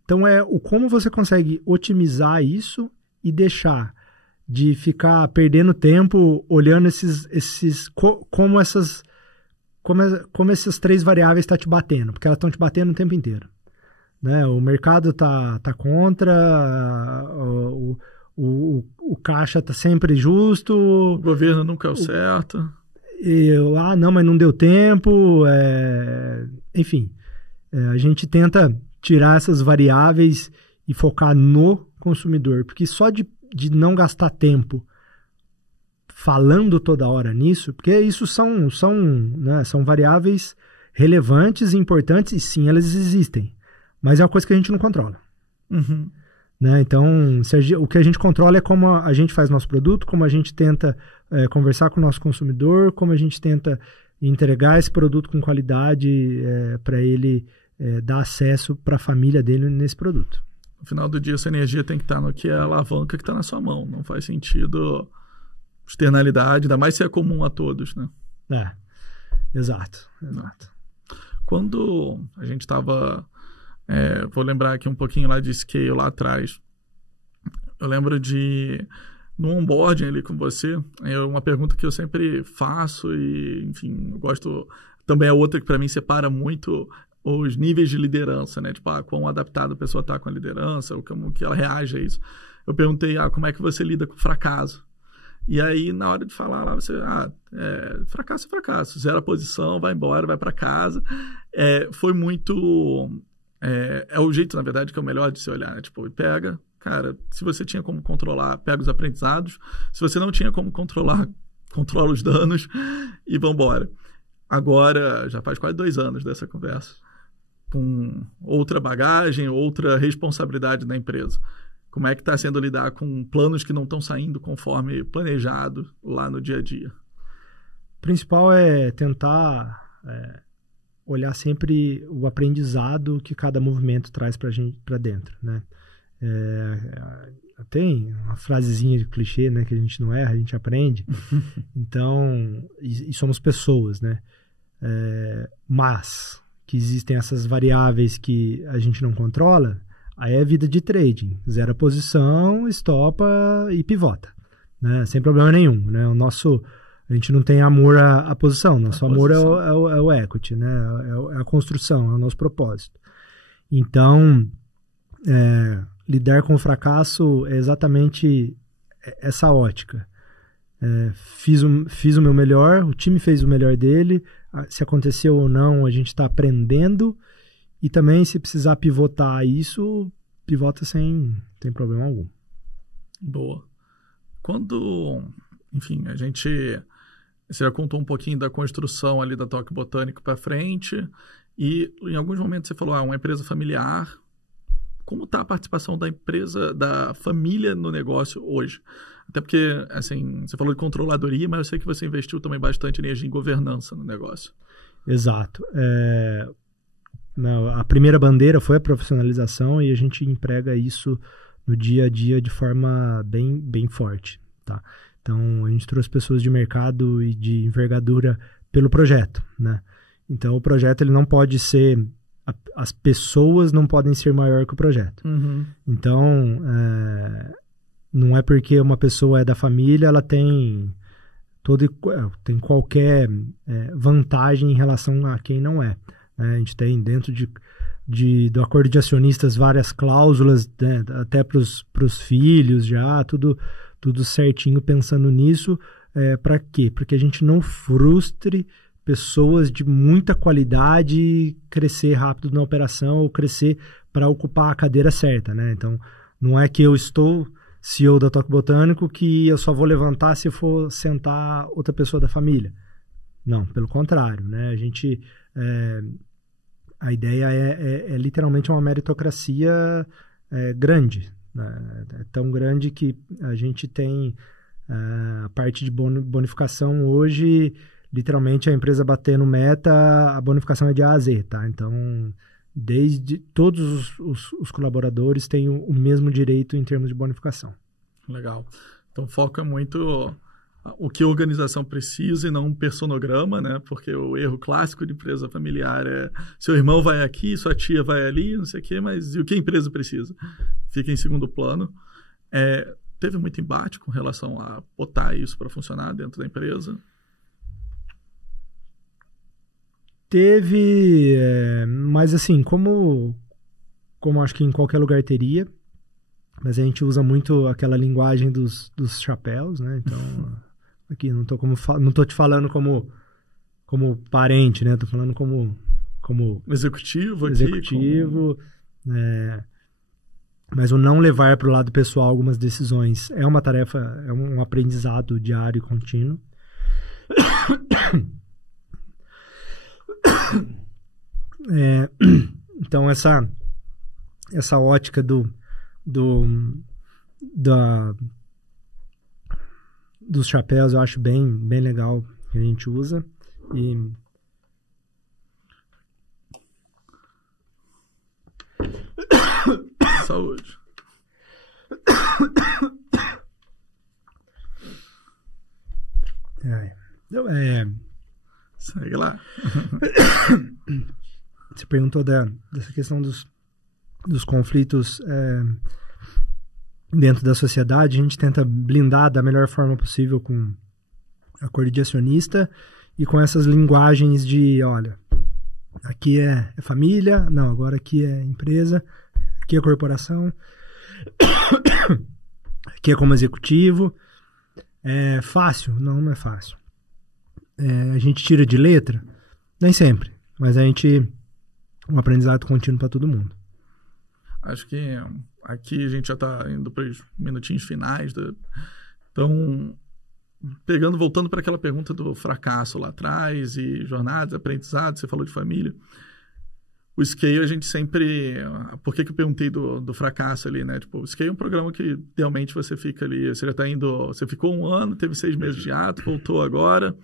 Então como você consegue otimizar isso e deixar de ficar perdendo tempo olhando como essas 3 variáveis estão te batendo, porque elas estão te batendo o tempo inteiro, né? O mercado tá contra, o caixa está sempre justo, o governo nunca é o certo. Não, mas não deu tempo, enfim, a gente tenta tirar essas variáveis e focar no consumidor, porque só de não gastar tempo falando toda hora nisso, porque isso são variáveis relevantes e importantes, e sim, elas existem, mas é uma coisa que a gente não controla. Né? Então, o que a gente controla é como a gente faz nosso produto, como a gente tenta conversar com o nosso consumidor, como a gente tenta entregar esse produto com qualidade para ele dar acesso para a família dele nesse produto. No final do dia, essa energia tem que estar no que é a alavanca que está na sua mão. Não faz sentido externalidade, ainda mais se é comum a todos, né? Exato. Quando a gente estava... vou lembrar aqui um pouquinho lá de Scale, lá atrás. Eu lembro no onboarding ali com você, uma pergunta que eu sempre faço e, enfim, eu gosto... Também é outra que para mim separa muito os níveis de liderança, né? Tipo, quão adaptado a pessoa está com a liderança, ou como que ela reage a isso. Eu perguntei, como é que você lida com fracasso? E aí, na hora de falar lá, você, fracasso é fracasso. Zera a posição, vai embora, vai para casa. Foi muito... É o jeito, na verdade, que é o melhor de se olhar, né? Tipo, pega, cara, se você tinha como controlar, pega os aprendizados. Se você não tinha como controlar, controla os danos e vambora. Agora, já faz quase 2 anos dessa conversa, com outra bagagem, outra responsabilidade da empresa. Como é que está sendo lidar com planos que não estão saindo conforme planejado lá no dia a dia? O principal é tentar olhar sempre o aprendizado que cada movimento traz para dentro, né? Tem uma frasezinha de clichê, né, que a gente não erra, a gente aprende. Então, e somos pessoas, né? Mas que existem essas variáveis que a gente não controla, aí é vida de trading. Zera a posição, estopa e pivota, né? Sem problema nenhum, né? A gente não tem amor à posição. Nosso amor é o equity, né? É a construção, é o nosso propósito. Então, lidar com o fracasso é exatamente essa ótica. Fiz o meu melhor, o time fez o melhor dele. Se aconteceu ou não, a gente está aprendendo. E também, se precisar pivotar isso, pivota sem problema algum. Boa. Quando, enfim, você já contou um pouquinho da construção ali da Toque Botânico para frente, e em alguns momentos você falou, uma empresa familiar. Como está a participação da empresa, da família no negócio hoje? Até porque, assim, você falou de controladoria, mas eu sei que você investiu também bastante energia em governança no negócio. Exato. A primeira bandeira foi a profissionalização e a gente emprega isso no dia a dia de forma bem, bem forte, tá? Então, a gente trouxe pessoas de mercado e de envergadura pelo projeto, né? Então, o projeto ele não pode ser... As pessoas não podem ser maior que o projeto. Então, não é porque uma pessoa é da família, ela tem qualquer vantagem em relação a quem não é. né? A gente tem dentro do acordo de acionistas várias cláusulas, né? Até para os filhos já, tudo certinho pensando nisso. Para quê? Para que a gente não frustre pessoas de muita qualidade crescer rápido na operação ou crescer para ocupar a cadeira certa, né? Então, não é que eu estou CEO da Toque Botânico que eu só vou levantar se for sentar outra pessoa da família. Não, pelo contrário, né? A ideia é literalmente uma meritocracia grande, né? É tão grande que a gente tem a parte de bonificação hoje, literalmente a empresa batendo meta, a bonificação é de A a Z, tá? Então, desde todos os colaboradores têm o mesmo direito em termos de bonificação. Legal. Então, foca muito o que a organização precisa e não um personograma, né? Porque o erro clássico de empresa familiar é seu irmão vai aqui, sua tia vai ali, não sei o quê, mas e o que a empresa precisa? Fica em segundo plano. Teve muito embate com relação a botar isso para funcionar dentro da empresa? Teve, mas assim, como acho que em qualquer lugar teria, mas a gente usa muito aquela linguagem dos chapéus, né? Então, aqui não tô te falando como parente, né? Tô falando como executivo aqui. Executivo, mas o não levar para o lado pessoal algumas decisões é uma tarefa, é um aprendizado diário e contínuo. Então essa ótica dos chapéus eu acho bem legal que a gente usa. E saúde. Segue lá. Você perguntou dessa questão dos conflitos dentro da sociedade. A gente tenta blindar da melhor forma possível com acordo de acionista e com essas linguagens de, olha, aqui é família, não, agora aqui é empresa, aqui é corporação, aqui é como executivo. É fácil? Não é fácil. A gente tira de letra? Nem sempre, mas um aprendizado contínuo para todo mundo. Acho que aqui a gente já está indo para os minutinhos finais. Então, voltando para aquela pergunta do fracasso lá atrás e jornadas, aprendizado, você falou de família. O Scale a gente sempre... Por que eu perguntei do fracasso ali, né? Tipo, o Scale é um programa que realmente você fica ali... Você já está indo... Você ficou 1 ano, teve 6 meses de ato, voltou agora,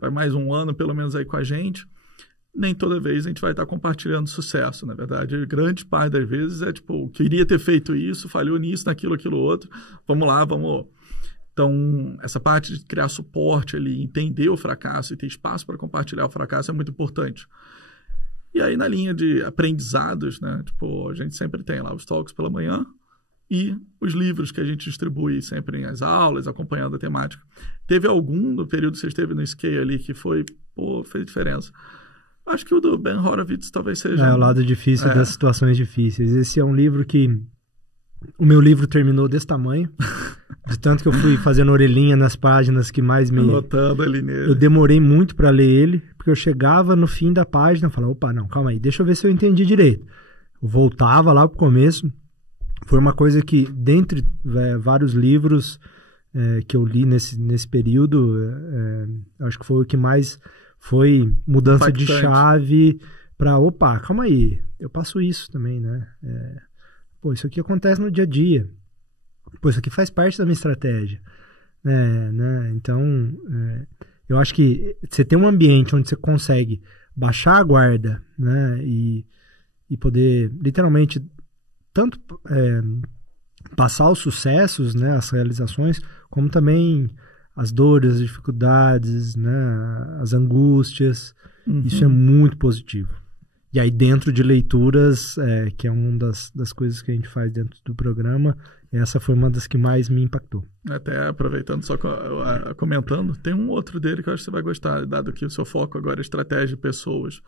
vai mais 1 ano pelo menos aí com a gente. Nem toda vez a gente vai estar compartilhando sucesso, na verdade. A grande parte das vezes é tipo, queria ter feito isso, falhou nisso, naquilo, aquilo outro. Vamos lá, vamos... Então, essa parte de criar suporte ali, entender o fracasso e ter espaço para compartilhar o fracasso é muito importante. E aí, na linha de aprendizados, né? Tipo, a gente sempre tem lá os talks pela manhã e os livros que a gente distribui sempre em as aulas, acompanhando a temática. Teve algum no período que você esteve no Scale ali que fez diferença? Acho que o do Ben Horowitz talvez seja... o lado difícil das situações difíceis. Esse é um livro que... O meu livro terminou desse tamanho, de tanto que eu fui fazendo orelhinha nas páginas que mais me... Anotando ali nele. Eu demorei muito para ler ele, porque eu chegava no fim da página e falava, opa, não, calma aí, deixa eu ver se eu entendi direito. Eu voltava lá pro começo. Foi uma coisa que, dentre vários livros que eu li nesse período, acho que foi o que mais foi mudança de chave para, opa, calma aí, eu passo isso também, né? Isso aqui acontece no dia a dia. Isso aqui faz parte da minha estratégia. Né? Então, eu acho que você tem um ambiente onde você consegue baixar a guarda, né? E poder, literalmente, tanto passar os sucessos, né? As realizações, como também as dores, as dificuldades, né? As angústias. Uhum. Isso é muito positivo. E aí, dentro de leituras, que é uma das coisas que a gente faz dentro do programa, essa foi uma das que mais me impactou. Até aproveitando, só comentando, tem um outro dele que eu acho que você vai gostar, dado que o seu foco agora é estratégia de pessoas.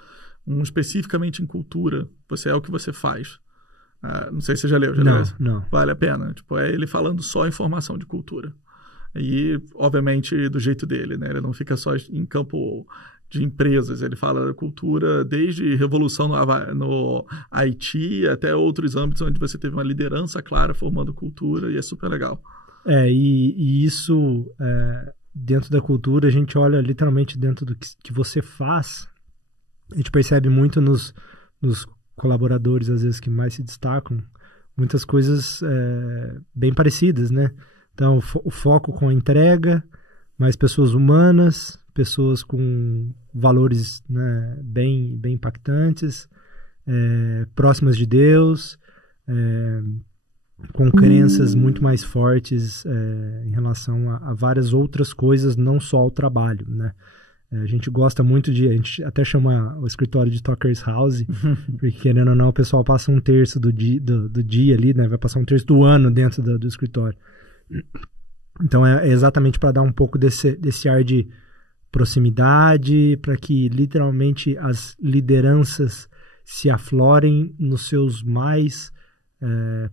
um especificamente em cultura. Você é o que você faz. Não sei se você já leu. Não. Vale a pena. Tipo, é ele falando só em formação de cultura. E, obviamente, do jeito dele, né? Ele não fica só em campo de empresas. Ele fala da cultura desde revolução no Haiti até outros âmbitos onde você teve uma liderança clara formando cultura, e é super legal. E isso, dentro da cultura, a gente olha literalmente dentro do que você faz. A gente percebe muito nos colaboradores, às vezes, que mais se destacam, muitas coisas bem parecidas, né? Então, o foco com a entrega, mais pessoas humanas, pessoas com valores, né, bem impactantes, próximas de Deus, com crenças muito mais fortes em relação a várias outras coisas, não só ao trabalho, né? A gente gosta muito a gente até chama o escritório de Talker's House, porque querendo ou não, o pessoal passa um terço do dia ali, né? Vai passar um terço do ano dentro do escritório. Então é exatamente para dar um pouco desse ar de proximidade, para que literalmente as lideranças se aflorem nos seus mais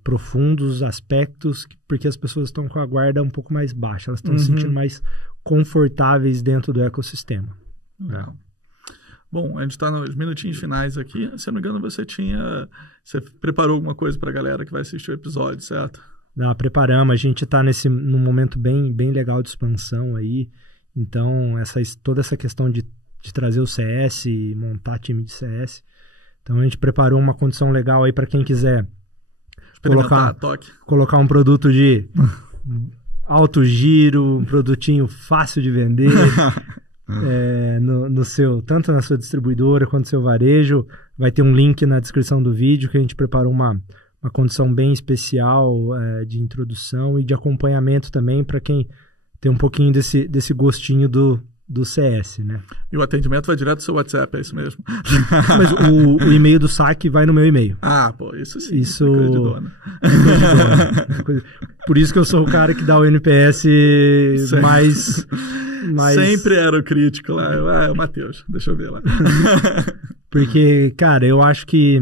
profundos aspectos, porque as pessoas estão com a guarda um pouco mais baixa, elas estão se sentindo mais confortáveis dentro do ecossistema. Bom, a gente está nos minutinhos finais aqui. Se eu não me engano, você preparou alguma coisa para a galera que vai assistir o episódio, certo? Preparamos. A gente está num momento bem legal de expansão aí. Então, toda essa questão de trazer o CS, montar time de CS. Então, a gente preparou uma condição legal aí para quem quiser colocar um produto de alto giro, um produtinho fácil de vender, tanto na sua distribuidora quanto no seu varejo. Vai ter um link na descrição do vídeo que a gente preparou uma condição bem especial de introdução e de acompanhamento também para quem tem um pouquinho desse gostinho do CS, né? E o atendimento vai direto do seu WhatsApp, é isso mesmo? Mas o e-mail do saque vai no meu e-mail. Isso sim. Isso... Por isso que eu sou o cara que dá o NPS mais... Sempre era o crítico lá. É o Matheus, deixa eu ver lá. Porque, cara, eu acho que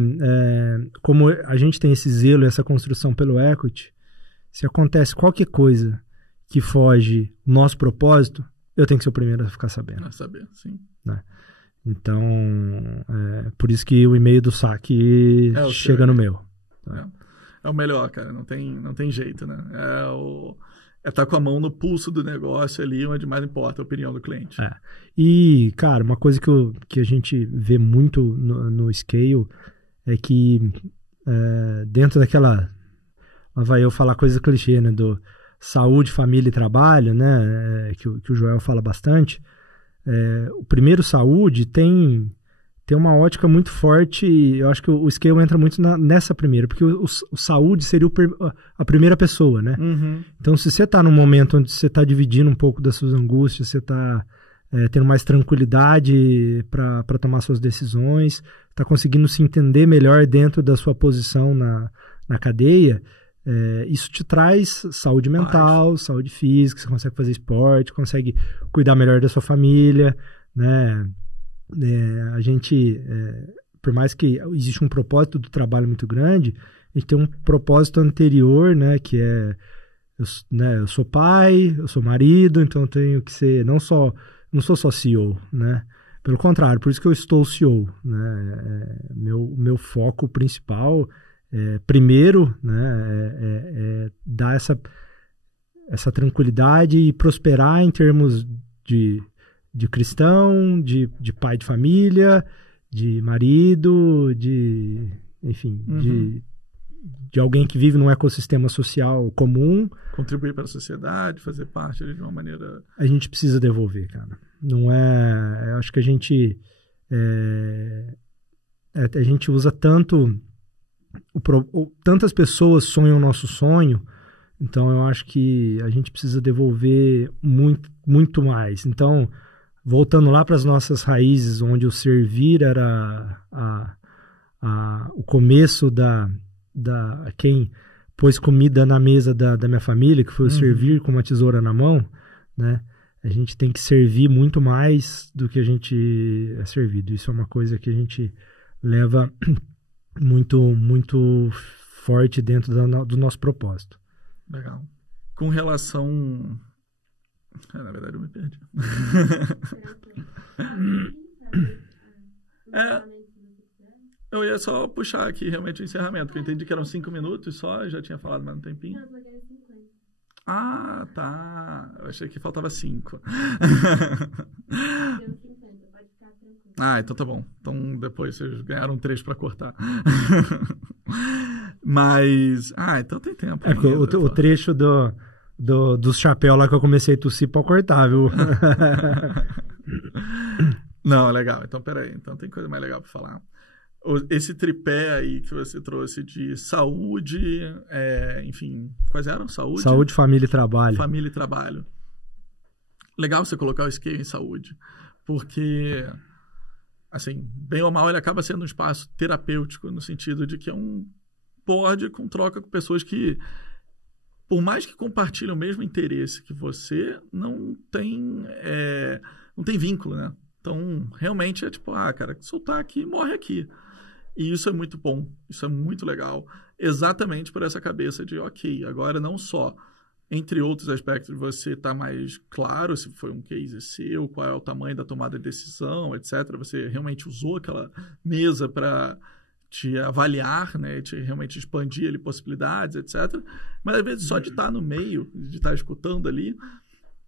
como a gente tem esse zelo, essa construção pelo equity, se acontece qualquer coisa que foge do nosso propósito, eu tenho que ser o primeiro a ficar sabendo. A saber, sim. Né? Então, por isso que o e-mail do saque chega no meu. É o melhor, cara. Não tem jeito, né? Estar com a mão no pulso do negócio ali, onde mais importa a opinião do cliente. E, cara, uma coisa que a gente vê muito no Scale é que dentro daquela... Lá vai eu falar coisa clichê, né? Do saúde, família e trabalho, né? Que o Joel fala bastante. O primeiro, saúde, tem uma ótica muito forte. Eu acho que o Scale entra muito nessa primeira, porque o saúde seria a primeira pessoa, né? Então, se você está num momento onde você está dividindo um pouco das suas angústias, você está tendo mais tranquilidade para tomar suas decisões, está conseguindo se entender melhor dentro da sua posição na cadeia, isso te traz saúde mental, saúde física, você consegue fazer esporte, consegue cuidar melhor da sua família, né? A gente, por mais que existe um propósito do trabalho muito grande, a gente tem um propósito anterior, né? Que eu sou pai, eu sou marido, então eu tenho que ser, não sou só CEO, né? Pelo contrário, por isso que eu estou CEO, né? Meu foco principal primeiro, né, dar essa tranquilidade e prosperar em termos de cristão, de pai de família, de marido, enfim, de alguém que vive num ecossistema social comum. Contribuir para a sociedade, fazer parte de uma maneira... A gente precisa devolver, cara. Não eu acho que a gente usa tanto... tantas pessoas sonham o nosso sonho, então eu acho que a gente precisa devolver muito, muito mais. Então, voltando lá para as nossas raízes, onde o servir era o começo quem pôs comida na mesa da minha família, que foi o servir com uma tesoura na mão, né? a gente tem que servir muito mais do que a gente é servido. Isso é uma coisa que a gente leva muito, muito forte dentro do nosso propósito. Legal. Com relação... na verdade, eu me perdi. Eu ia só puxar aqui realmente o encerramento, porque eu entendi que eram 5 minutos só, eu já tinha falado mais um tempinho. Ah, tá. Eu achei que faltava 5. Então tá bom. Então depois vocês ganharam 3 para cortar. Mas... então tem tempo. O trecho dos chapéus lá que eu comecei a tossir pra cortar, viu? Não, legal. Então, peraí. Então tem coisa mais legal pra falar. Esse tripé aí que você trouxe de saúde, enfim, quais eram? Saúde, família e trabalho. Família e trabalho. Legal você colocar o scale em saúde, porque, assim, bem ou mal, ele acaba sendo um espaço terapêutico, no sentido de que é um board com troca com pessoas que, por mais que compartilhem o mesmo interesse que você, não tem vínculo, né? Então, realmente é tipo, cara, soltar aqui, morre aqui. E isso é muito bom, isso é muito legal. Exatamente por essa cabeça de, ok, agora não só, entre outros aspectos, você está mais claro se foi um case seu, qual é o tamanho da tomada de decisão, etc. Você realmente usou aquela mesa para te avaliar, né, te realmente expandir ali possibilidades, etc. Mas, às vezes, só de estar no meio, de estar escutando ali,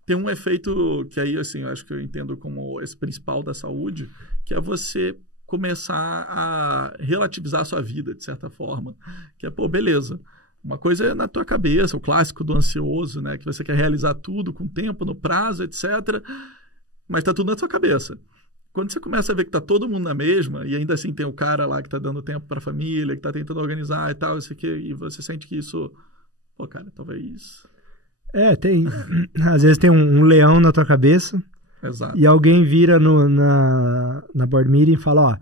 tem um efeito que aí, assim, eu acho que eu entendo como esse principal da saúde, que é você começar a relativizar a sua vida, de certa forma. Que é, beleza, uma coisa é na tua cabeça, o clássico do ansioso, né, que você quer realizar tudo com tempo, no prazo, etc. Mas tá tudo na tua cabeça. Quando você começa a ver que tá todo mundo na mesma, e ainda assim tem o cara lá que tá dando tempo pra família, que tá tentando organizar e tal, isso aqui, e você sente que isso... cara, talvez... tem... Às vezes tem um leão na tua cabeça. Exato. E alguém vira na board meeting e fala,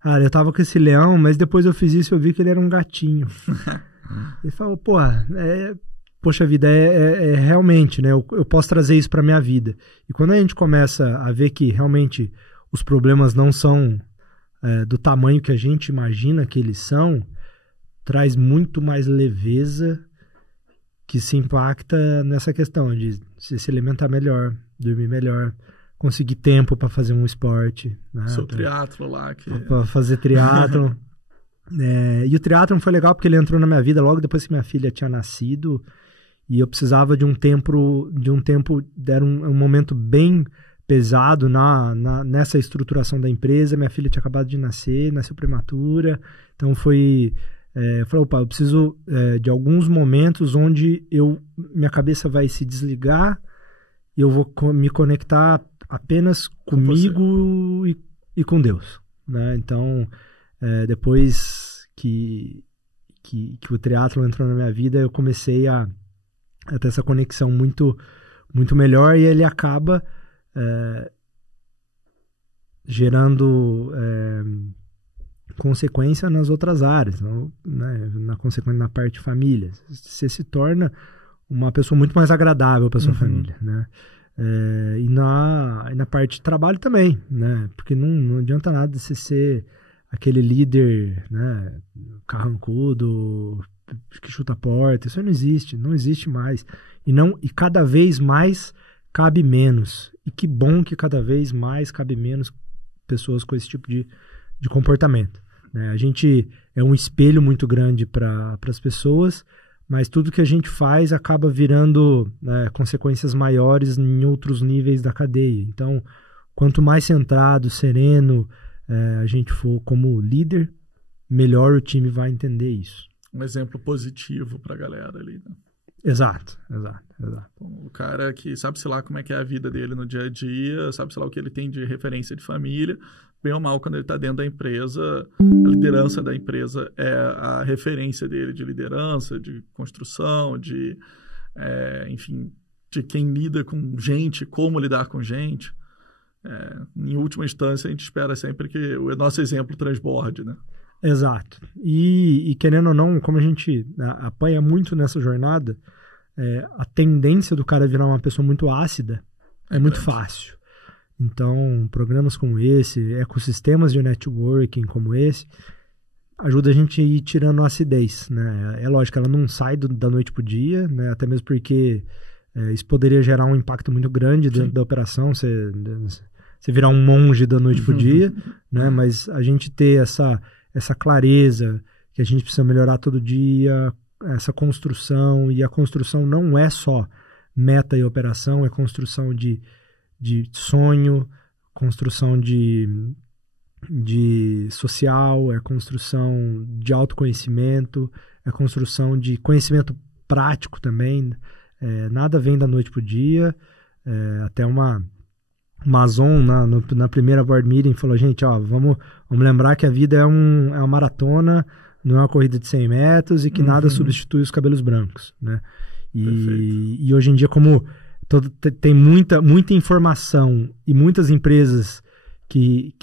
cara, eu tava com esse leão, mas depois eu fiz isso e eu vi que ele era um gatinho. Ele fala, poxa vida, realmente, né? Eu posso trazer isso pra minha vida. E quando a gente começa a ver que realmente os problemas não são do tamanho que a gente imagina que eles são, traz muito mais leveza que se impacta nessa questão de se alimentar melhor, dormir melhor, conseguir tempo para fazer um esporte. Né? Seu triatlo lá. Para fazer triatlo. E o triatlo foi legal porque ele entrou na minha vida logo depois que minha filha tinha nascido e eu precisava de um tempo, era um momento bem pesado nessa estruturação da empresa. Minha filha tinha acabado de nasceu prematura, então foi... eu falei, eu preciso de alguns momentos onde minha cabeça vai se desligar e eu vou me conectar apenas comigo e com Deus. Né? Então, depois que o triatlo entrou na minha vida, eu comecei a ter essa conexão muito, muito melhor e ele acaba gerando... consequência nas outras áreas, né? Na consequência na parte de família. Você se torna uma pessoa muito mais agradável para sua família, né? E na parte de trabalho também, né? Porque não adianta nada você ser aquele líder, né? Carrancudo, que chuta a porta. Isso não existe mais. E cada vez mais cabe menos. E que bom que cada vez mais cabe menos pessoas com esse tipo de comportamento. Né? A gente é um espelho muito grande para as pessoas, mas tudo que a gente faz acaba virando consequências maiores em outros níveis da cadeia. Então, quanto mais centrado, sereno a gente for como líder, melhor o time vai entender isso. Um exemplo positivo para a galera ali, né? Exato. O cara que sabe-se lá como é que é a vida dele no dia a dia, sabe-se lá o que ele tem de referência de família, bem ou mal, quando ele está dentro da empresa, a liderança da empresa é a referência dele de liderança, de construção, enfim, de quem lida com gente, como lidar com gente. Em última instância, a gente espera sempre que o nosso exemplo transborde, né? Exato. E querendo ou não, como a gente apanha muito nessa jornada, a tendência do cara virar uma pessoa muito ácida É muito fácil. Então, programas como esse, ecossistemas de networking como esse, ajuda a gente a ir tirando a acidez, né? É lógico, ela não sai da noite pro dia, né? Até mesmo porque isso poderia gerar um impacto muito grande dentro da operação, você virar um monge da noite pro dia, né? Mas a gente ter essa clareza que a gente precisa melhorar todo dia, essa construção, e a construção não é só meta e operação, é construção de sonho, construção de social, é construção de autoconhecimento, é construção de conhecimento prático também. Nada vem da noite para o dia. Até uma Amazon, na primeira board meeting, falou, gente, ó, vamos lembrar que a vida é uma maratona, não é uma corrida de 100 metros e que nada substitui os cabelos brancos, né? E hoje em dia, como tem muita informação e muitas empresas que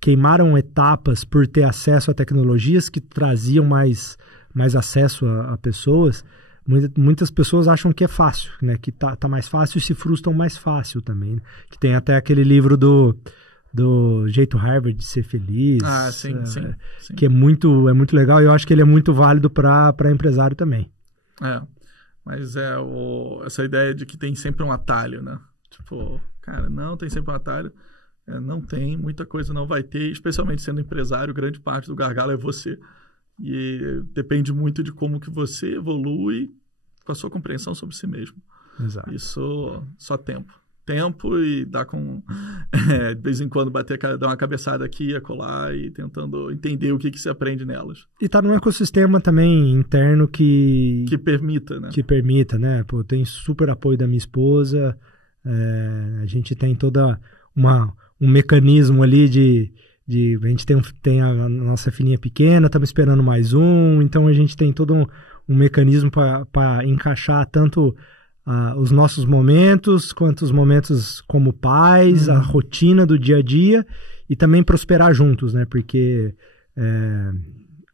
queimaram etapas por ter acesso a tecnologias que traziam mais acesso a pessoas, muitas pessoas acham que é fácil, né? Que tá mais fácil e se frustram mais fácil também, né? Que tem até aquele livro do Jeito Harvard de Ser Feliz, sim. Que é muito legal, e eu acho que ele é muito válido para empresário também. Mas essa ideia de que tem sempre um atalho, né? Tipo, cara, não tem sempre um atalho. Não tem, muita coisa não vai ter, especialmente sendo empresário, grande parte do gargalo é você. E depende muito de como que você evolui com a sua compreensão sobre si mesmo. Exato. Isso só tempo. Tempo e dar de vez em quando dar uma cabeçada aqui e acolá e tentando entender o que se aprende nelas. E tá num ecossistema também interno que permita, né? Que permita, né? Pô, tem super apoio da minha esposa, a gente tem toda um mecanismo ali a gente tem a nossa filhinha pequena, estamos esperando mais então a gente tem todo um mecanismo para encaixar tanto os nossos momentos, quanto os momentos como pais, a rotina do dia a dia, e também prosperar juntos, né? Porque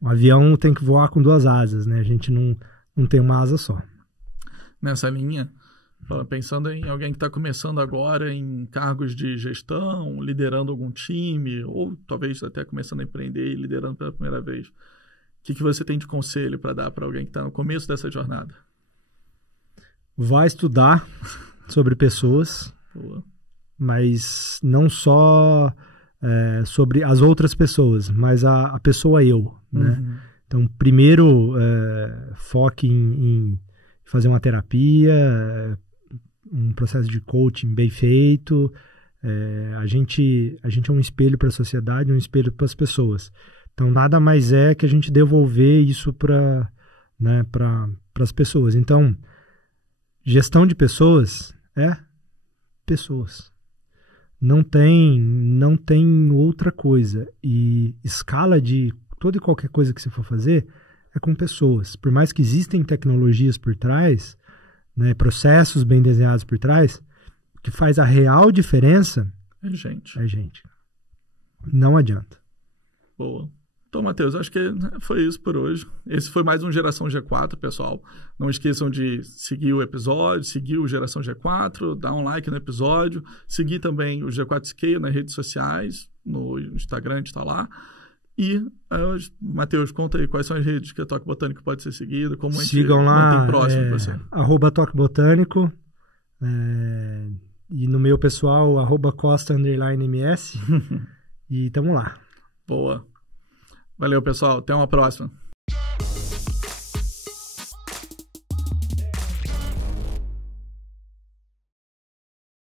o avião tem que voar com 2 asas, né? A gente não tem uma asa só. Nessa linha, pensando em alguém que está começando agora em cargos de gestão, liderando algum time, ou talvez até começando a empreender e liderando pela primeira vez, o que você tem de conselho para dar para alguém que está no começo dessa jornada? Vai estudar sobre pessoas, mas não só sobre as outras pessoas, mas a pessoa eu, né? Então, primeiro, foque em fazer uma terapia, um processo de coaching bem feito. A gente é um espelho para a sociedade, um espelho para as pessoas. Então, nada mais é que a gente devolver isso para as pessoas. Então, gestão de pessoas é pessoas. Não tem outra coisa. E escala de toda e qualquer coisa que você for fazer é com pessoas. Por mais que existem tecnologias por trás, né, processos bem desenhados por trás, o que faz a real diferença é gente. Não adianta. Boa. Então, Matheus, acho que foi isso por hoje. Esse foi mais um Geração G4, pessoal. Não esqueçam de seguir o episódio, seguir o Geração G4, dar um like no episódio, seguir também o G4 Scale nas redes sociais, no Instagram, a gente está lá. E, Matheus, conta aí quais são as redes que a Toque Botânico pode ser seguida, como a gente sigam lá, mantém próximo de você. @Toque Botânico, e no meu pessoal, @Costa_MS, e tamo lá. Boa. Valeu, pessoal. Até uma próxima.